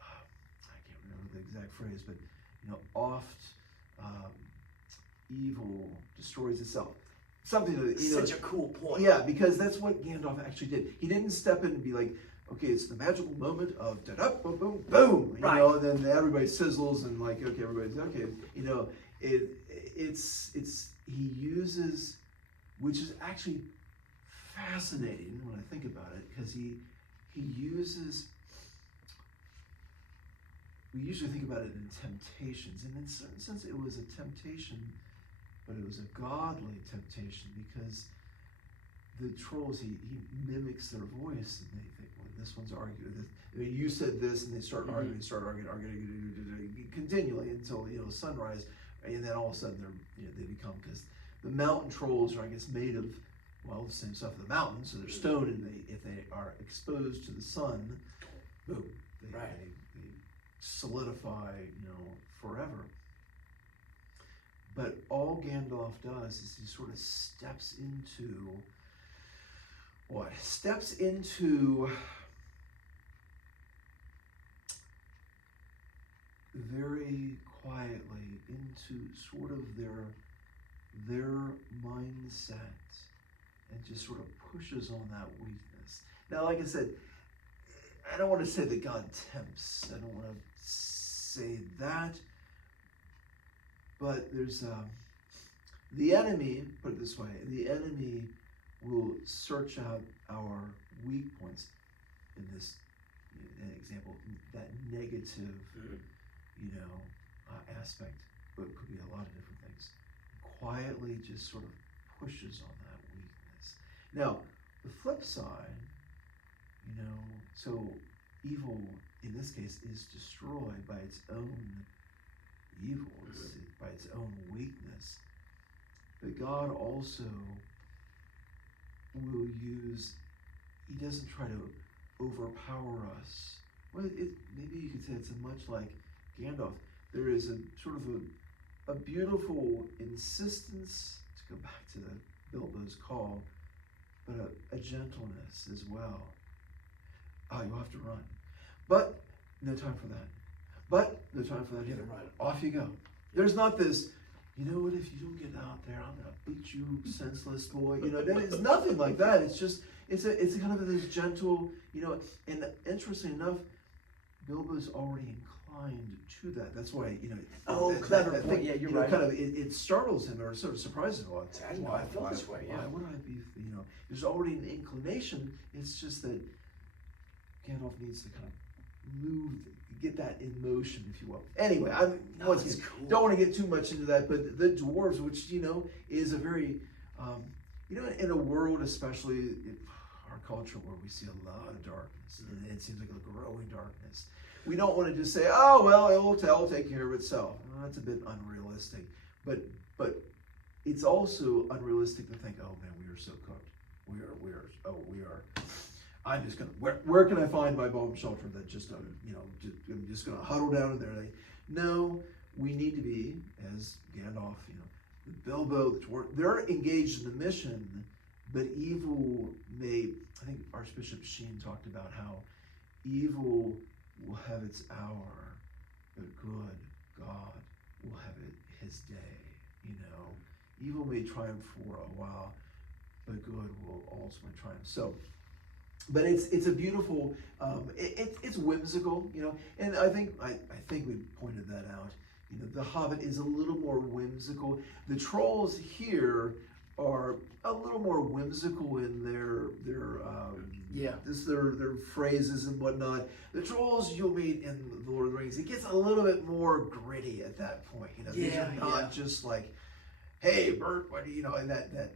I can't remember the exact phrase, but oft evil destroys itself. Something that Such a cool point. Yeah, because that's what Gandalf actually did. He didn't step in and be like, okay, it's the magical moment of da-da, boom, boom, boom, and then everybody sizzles and like, okay, everybody's okay. He uses, which is actually fascinating when I think about it, because he uses, we usually think about it in temptations, and in a certain sense it was a temptation, but it was a godly temptation, because the trolls, he mimics their voice, and they think, well, this one's arguing this. I mean, you said this, and they start arguing, continually until sunrise, and then all of a sudden they become, because the mountain trolls are, I guess, made of the same stuff as the mountain, so they're stone, and if they are exposed to the sun, boom, they solidify, forever. But all Gandalf does is he sort of steps into very quietly into sort of their mindset, and just sort of pushes on that weakness. Now, like I said, I don't want to say that God tempts. I don't want to say that. But there's the enemy, put it this way, the enemy will search out our weak points in this example, that negative, aspect, but it could be a lot of different things. Quietly just sort of pushes on that weakness. Now, the flip side, so evil in this case is destroyed by its own evil, by its own weakness. But God also will use, he doesn't try to overpower us. Well, maybe you could say it's much like Gandalf. There is a sort of a beautiful insistence, to go back to the Bilbo's call, but a gentleness as well. You'll have to run. But no time for that. But no time for that either. Off you go. There's not this, if you don't get out there, I'm gonna beat you senseless, boy. It's nothing like that. It's just, it's a kind of this gentle, and interesting enough, Bilbo's already inclined to that. That's why, clever point. Yeah, you're right. Kind of, it startles him or sort of surprises him. I feel this way. Yeah. Why would I be? There's already an inclination. It's just that Gandalf needs to kind of move, get that in motion, if you will. Anyway, cool. Don't want to get too much into that, but the dwarves, which is a very, in a world, especially in our culture, where we see a lot of darkness, and it seems like a growing darkness. We don't want to just say, oh well, it'll take care of itself. Well, that's a bit unrealistic, but it's also unrealistic to think, oh man, we are so cooked. We are. I'm just gonna. Where can I find my bomb shelter that just I'm just gonna huddle down in there? No, we need to be, as Gandalf, the Bilbo, the dwarf, they're engaged in the mission, but evil may. I think Archbishop Sheen talked about how evil will have its hour, but good God will have his day. Evil may triumph for a while, but good will ultimately triumph. So. But it's a beautiful, it's whimsical, and I think we pointed that out. the Hobbit is a little more whimsical. The trolls here are a little more whimsical in their their phrases and whatnot. The trolls you'll meet in the Lord of the Rings, it gets a little bit more gritty at that point. These are not just like, hey Bert, what do you know, and that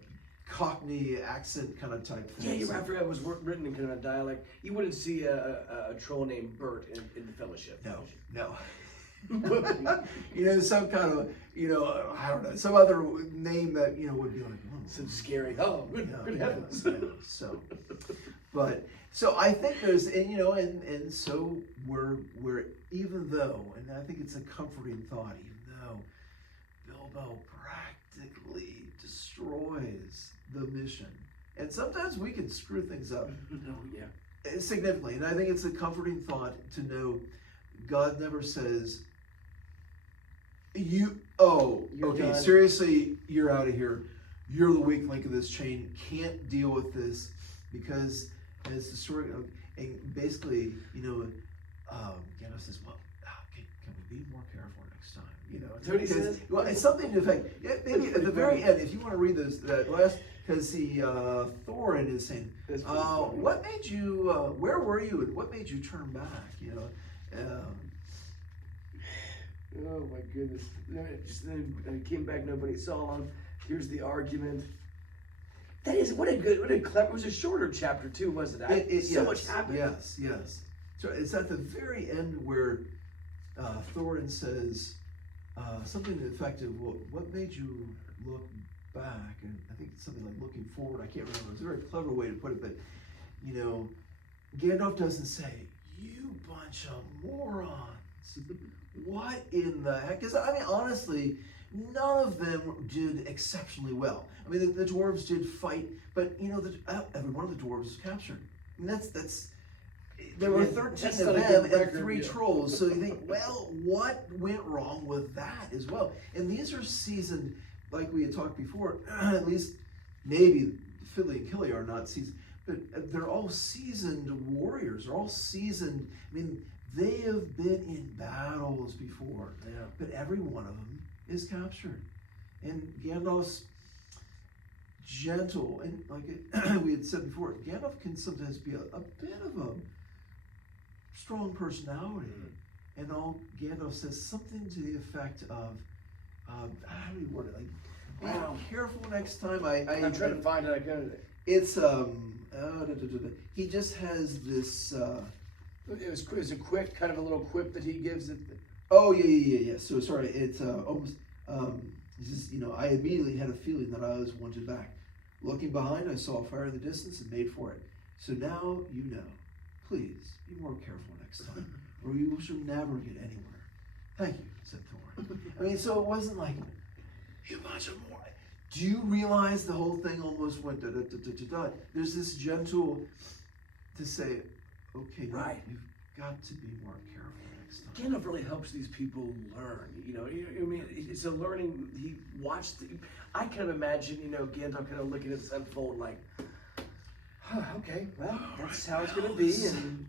Cockney accent kind of type thing. Yeah, you're right. I forgot it was written in kind of a dialect. You wouldn't see a troll named Bert in the Fellowship. No. Some kind of, I don't know, some other name that, would be like, some scary. Oh, good heavens. So I think there's, and so we're, even though, and I think it's a comforting thought, even though Bilbo practically destroys the mission, and sometimes we can screw things up. Significantly, and I think it's a comforting thought to know God never says, you're done. Seriously, you're out of here. You're the weak link of this chain. Can't deal with this, because as the story of, and basically, Gandalf says, well, can we be more careful next time? That's what he says. Well, it's something to the effect. Yeah, maybe at the very end, if you want to read that last, because Thorin is saying, what made you? Where were you, and what made you turn back? Oh my goodness! Then came back. Nobody saw him. Here's the argument. That is what a clever. It was a shorter chapter too, wasn't it? So much happened. Yes. So it's at the very end where Thorin says something to the effect of, "Well, what made you look back?" And I think it's something like looking forward. I can't remember. It's a very clever way to put it, but Gandalf doesn't say, "You bunch of morons." What in the heck? Because honestly, none of them did exceptionally well. The dwarves did fight, but every one of the dwarves was captured. That's there were 13 of them and 3 trolls. So you think, well, what went wrong with that as well? And these are seasoned, like we had talked before. At least maybe Finley and Killy are not seasoned, but they're all seasoned warriors. They're all seasoned. They have been in battles before, but every one of them is captured. And Gandalf's gentle, and like we had said before, Gandalf can sometimes be a bit of a strong personality. And all Gandalf says something to the effect of, how do we word it? Like, be careful next time. I'm trying to find it. It's he just has this. It was a quick, kind of a little quip that he gives it. Oh yeah. So sorry, it's almost. He says, I immediately had a feeling that I was wanted back. Looking behind, I saw a fire in the distance and made for it. So now you know. Please be more careful next time, or you shall never get anywhere. Thank you, said Thorin. So it wasn't like, you bunch of more. Do you realize the whole thing almost went da-da-da-da-da-da? There's this gentle to say, okay, right. You've got to be more careful next time. Gandalf really helps these people learn. It's a learning. He watched. I kind of imagine, Gandalf kind of looking at this unfold like, okay, well, that's how it's going to be. And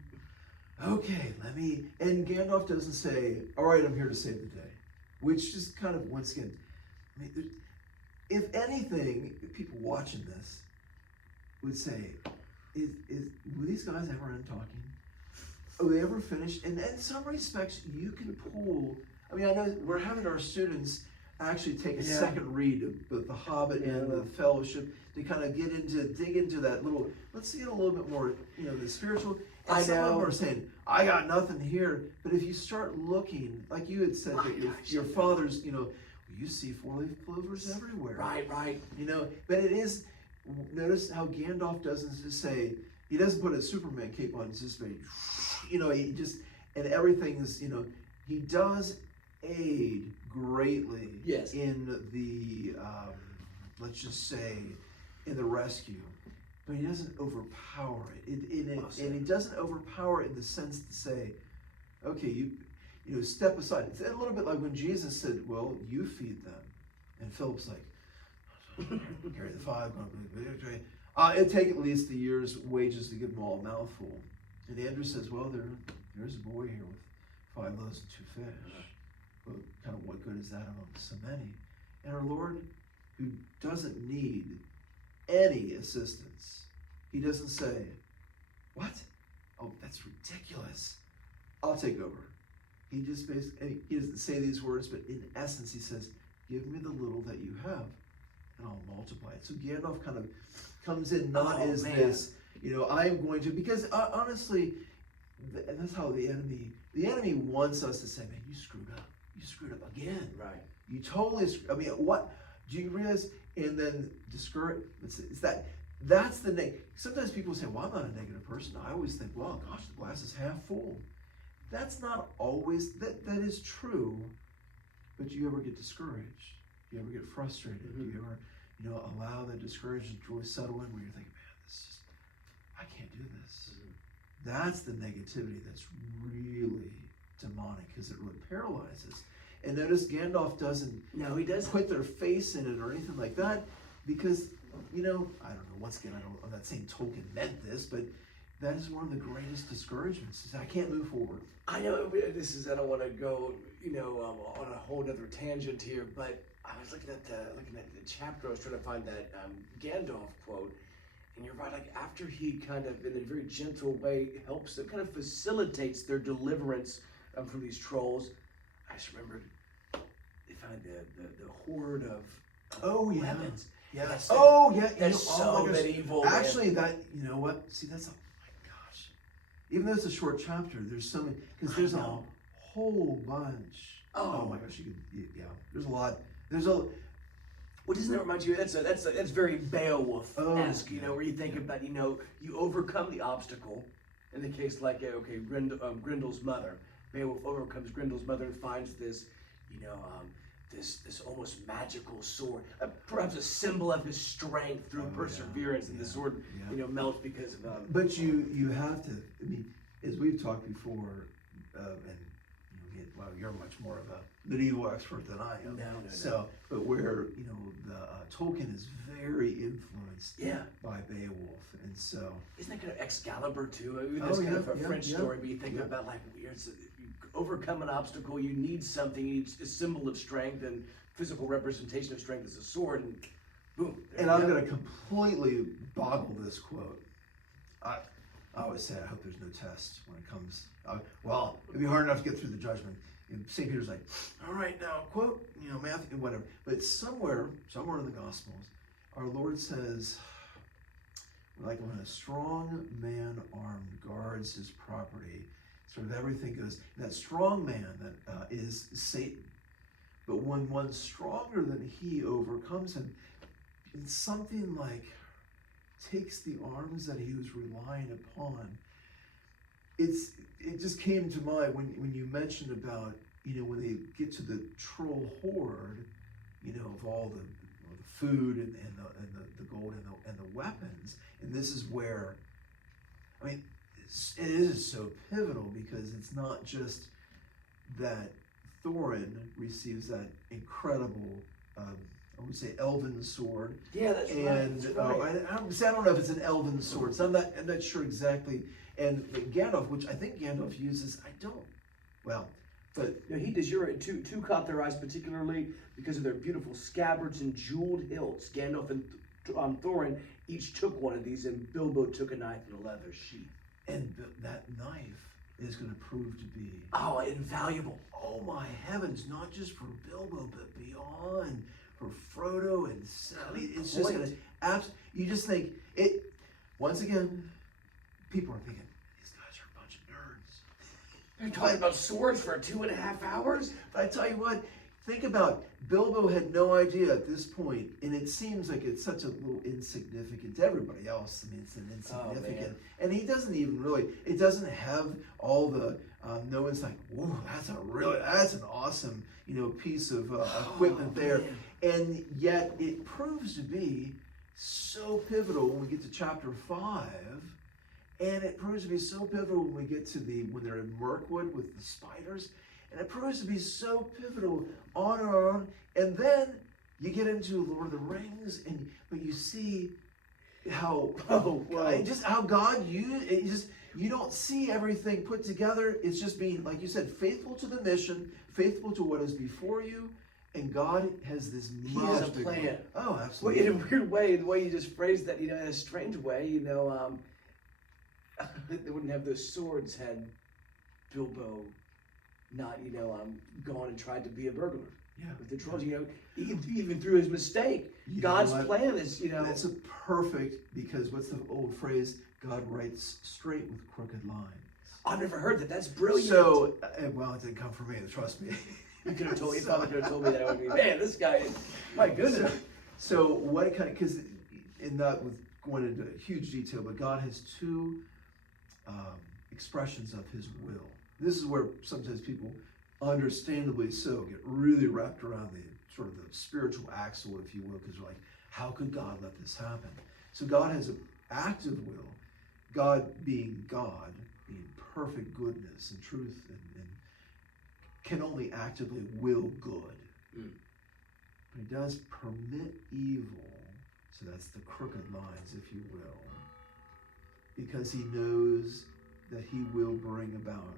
okay, and Gandalf doesn't say, all right, I'm here to save the day, which just kind of, once again, if anything, people watching this would say, were these guys ever end talking? Are they ever finished? And in some respects, you can pull. I know we're having our students actually take a second read of The Hobbit and the Fellowship to kind of dig into that little. Let's see it a little bit more. The spiritual. And some of them are saying, I got nothing here. But if you start looking, like you had said, that your father's, you see 4-leaf clovers everywhere. Right. But it is. Notice how Gandalf doesn't just say, he doesn't put a Superman cape on, it's just very, he just, and everything's, he does aid greatly in the, let's just say, in the rescue, but he doesn't overpower it. And he doesn't overpower it in the sense to say, okay, you step aside. It's a little bit like when Jesus said, well, you feed them. And Philip's like, carry the 5. It'd take at least a year's wages to give them all a mouthful. And Andrew says, well, there's a boy here with 5 loaves and 2 fish. well, kind of what good is that among so many? And our Lord, who doesn't need any assistance, he doesn't say, what? Oh, that's ridiculous. I'll take over. He just basically, he doesn't say these words, but in essence he says, give me the little that you have and I'll multiply it. So Gandalf kind of comes in not as this, I'm going to, because honestly, and that's how the enemy wants us to say, man, you screwed up again. Right. You totally, what, do you realize, and then discourage, that's the negative. Sometimes people say, well, I'm not a negative person. I always think, well, gosh, the glass is half full. That's not always, that is true, but you ever get discouraged? You ever get frustrated? Mm-hmm. You ever, allow that discouragement joy settle in where you're thinking, man, I can't do this. Mm-hmm. That's the negativity that's really demonic, because it really paralyzes. And notice Gandalf doesn't put their face in it or anything like that, because, I don't know, once again, I'm not saying Tolkien meant this, but that is one of the greatest discouragements, is I can't move forward. I know I don't want to go, on a whole other tangent here, but I was looking at the chapter, I was trying to find that Gandalf quote, and you're right, like after he kind of, in a very gentle way, helps them, kind of facilitates their deliverance from these trolls. I just remembered, they find the horde of weapons. Yeah. That's so medieval. Actually, that, you know what? See, that's, oh my gosh. Even though it's a short chapter, there's so many, because there's a whole bunch. Oh my gosh, there's a lot. Well, doesn't that remind you? That's very Beowulf-esque, where you think about, you overcome the obstacle. In the case like, Grendel's mother. Beowulf overcomes Grendel's mother and finds this, this almost magical sword, perhaps a symbol of his strength through perseverance, and the sword, melts because of. But you have to. As we've talked before, you're much more of a medieval expert than I am. No. So, but where Tolkien is very influenced by Beowulf, and so isn't that kind of Excalibur too? I mean, that's kind of a French story, but you think about like you overcome an obstacle, you need something, you need a symbol of strength, and physical representation of strength is a sword, and boom. And I'm going to completely boggle this quote. I always say I hope there's no test when it comes. Well, it'd be hard enough to get through the judgment. And St. Peter's like, all right, now quote, Matthew, whatever. But somewhere in the Gospels, our Lord says, like when a strong man armed guards his property, sort of everything goes. And that strong man that is Satan. But when one stronger than he overcomes him, and something like takes the arms that he was relying upon. It just came to mind when you mentioned about, when they get to the troll horde, of all the food and the gold and the weapons. And this is where, it is so pivotal, because it's not just that Thorin receives that incredible, I would say, elven sword. Yeah, that's right. And that's right. I don't know if it's an elven sword, so I'm not sure exactly. And Gandalf, which I think Gandalf uses, but he does. Two caught their eyes particularly because of their beautiful scabbards and jeweled hilts. Gandalf and Thorin each took one of these, and Bilbo took a knife and a leather sheath. And that knife is going to prove to be invaluable. Oh my heavens! Not just for Bilbo, but beyond for Frodo and it's just going to you just think it. Once again, people are thinking these guys are a bunch of nerds. They're talking about swords for 2.5 hours. But I tell you what, think about Bilbo had no idea at this point, and it seems like it's such a little insignificant to everybody else. It's an insignificant, and he doesn't even really. It doesn't have all the. No one's like, whoa, that's an awesome, piece of equipment there, and yet it proves to be so pivotal when we get to chapter 5. And it proves to be so pivotal when we get to when they're in Mirkwood with the spiders. And it proves to be so pivotal on and on. And then you get into Lord of the Rings, but you see how just how God used it. You don't see everything put together. It's just being, like you said, faithful to the mission, faithful to what is before you, and God has this He has a big plan. Oh, Well, absolutely. in a weird way, the way you just phrased that, in a strange way, they wouldn't have those swords had Bilbo not, gone and tried to be a burglar Yeah. with the trolls. Even through his mistake, You know God's what? plan is, That's a perfect, because what's the old phrase? God writes straight with crooked lines. I've never heard that. That's brilliant. So, well, it didn't come from me, trust me. you could have told, you probably could have told me that. I would be, man, this guy, my goodness. So what kind of, because in not with going into huge detail, but God has two expressions of his will. This is where sometimes people, understandably so, get really wrapped around the sort of the spiritual axle, if you will, because you're like, how could God let this happen? So God has an active will, God being perfect goodness and truth, and can only actively will good. Mm. But he does permit evil, so that's the crooked lines, if you will, because he knows that he will bring about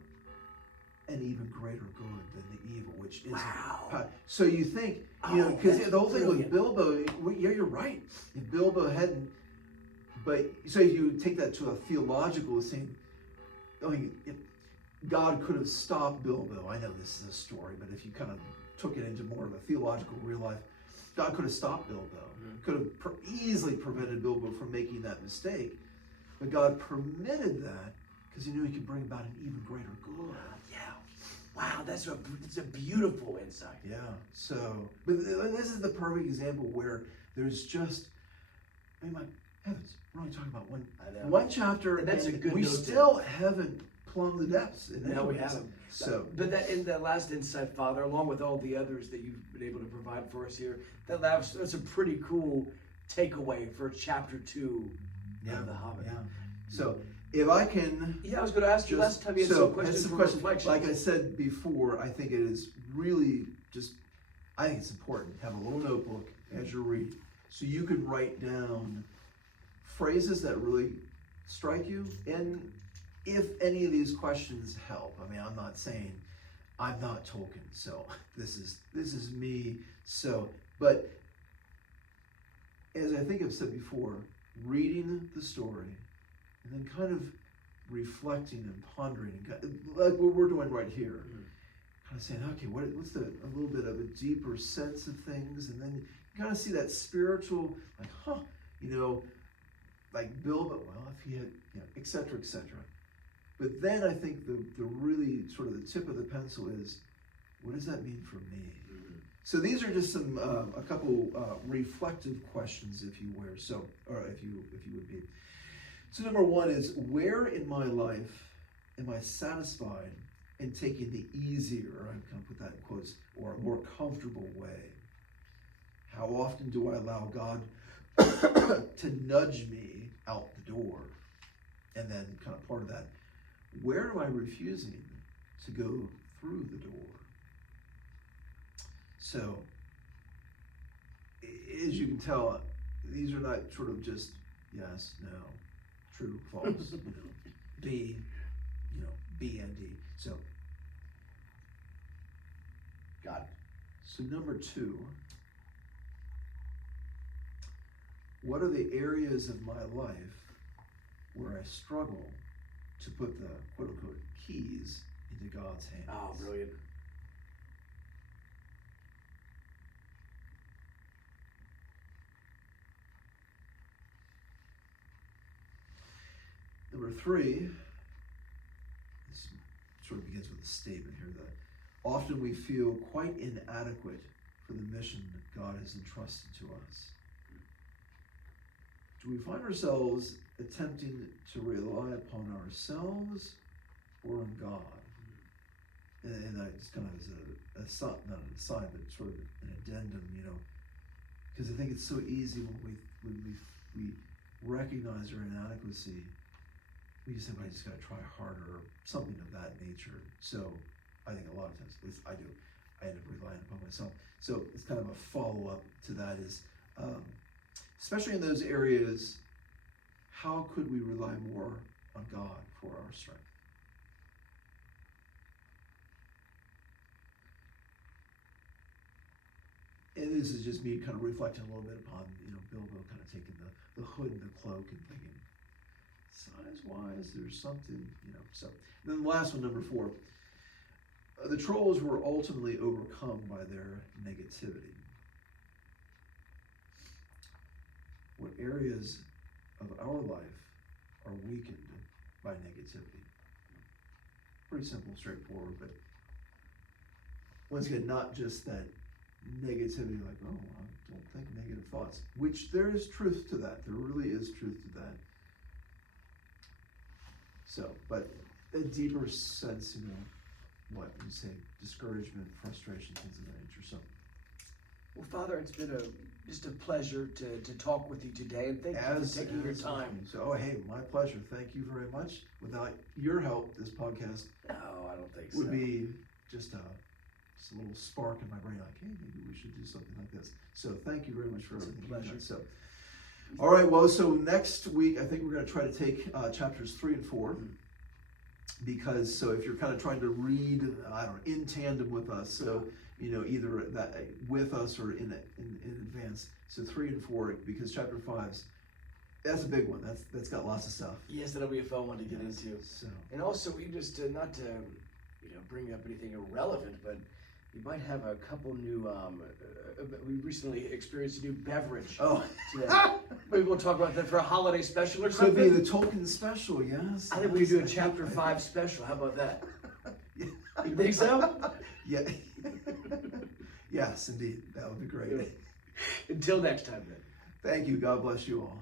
an even greater good than the evil, which is so you think, because the whole thing with Bilbo, yeah, you're right. If Bilbo hadn't, but so if you take that to a theological thing, God could have stopped Bilbo. I know this is a story, but if you kind of took it into more of a theological real life, God could have stopped Bilbo. Could have easily prevented Bilbo from making that mistake. But God permitted that because he knew he could bring about an even greater good. Yeah. Wow, it's a beautiful insight. Yeah. So, but this is the perfect example where there's just, my heavens, we're only talking about one chapter, and that's a good we note still haven't plumbed the depths. No, we haven't. So, but that in the last insight, Father, along with all the others that you've been able to provide for us here, that's a pretty cool takeaway for chapter 2 of The Hobbit. Yeah. So, if I can, I was going to ask you last time you had some questions for reflection. Like I said before, I think it is really I think it's important to have a little notebook as you're reading, so you can write down phrases that really strike you, and if any of these questions help. I mean, I'm not saying I'm not Tolkien, so this is me. So, but as I think I've said before, reading the story and then kind of reflecting and pondering, like what we're doing right here, kind of saying, okay, what's a little bit of a deeper sense of things, and then you kind of see that spiritual, like, like Bilbo, well, if he had, et cetera, et cetera. But then I think the really sort of the tip of the pencil is, what does that mean for me? Mm-hmm. So these are just some a couple reflective questions, if you will. So, or if you would be. So number one is, where in my life am I satisfied in taking the easier, I'm going to put that in quotes, or a more comfortable way? How often do I allow God to nudge me out the door? And then kind of part of that, where am I refusing to go through the door? So, as you can tell, these are not sort of just yes, no, true, false, B, B and D. So, got it. So number 2, what are the areas of my life where I struggle to put the quote-unquote keys into God's hands? Oh, brilliant. Number 3, this sort of begins with a statement here that often we feel quite inadequate for the mission that God has entrusted to us. Do we find ourselves attempting to rely upon ourselves or on God? And that just kind of as not an aside, but sort of an addendum, because I think it's so easy when we recognize our inadequacy, we just say, well, I just got to try harder, or something of that nature. So I think a lot of times, at least I do, I end up relying upon myself. So it's kind of a follow-up to that is, especially in those areas, how could we rely more on God for our strength. And this is just me kind of reflecting a little bit upon, Bilbo kind of taking the hood and the cloak and thinking, size-wise, there's something, So, and then the last one, number 4. The trolls were ultimately overcome by their negativity. What areas of our life are weakened by negativity? Pretty simple, straightforward, but once again, not just that negativity, like, oh, I don't think negative thoughts, which there is truth to that. There really is truth to that. So, but a deeper sense, what you say, discouragement, frustration, things of that nature. So, Well, Father, it's been just a pleasure to talk with you today, and thank you for taking your time. So, hey, my pleasure. Thank you very much. Without your help, this podcast No, I don't think so. would be just a little spark in my brain, like, hey, maybe we should do something like this. So, thank you very much for everything you've done. So, all right. Well, so next week, I think we're going to try to take chapters 3 and 4. Because if you're kind of trying to read, I don't know, in tandem with us, so either that with us or in advance. So 3 and 4, because chapter 5's that's a big one. That's got lots of stuff. Yes, that'll be a fun one to get into. So, and also, we just not to bring up anything irrelevant, but you might have a couple new. We recently experienced a new beverage. Oh, today. Maybe we'll talk about that for a holiday special or could something. be the Tolkien special, yes. I think we could do a chapter 5 special. How about that? Yeah. You think so? Yeah. Yes, indeed. That would be great. Until next time, then. Thank you. God bless you all.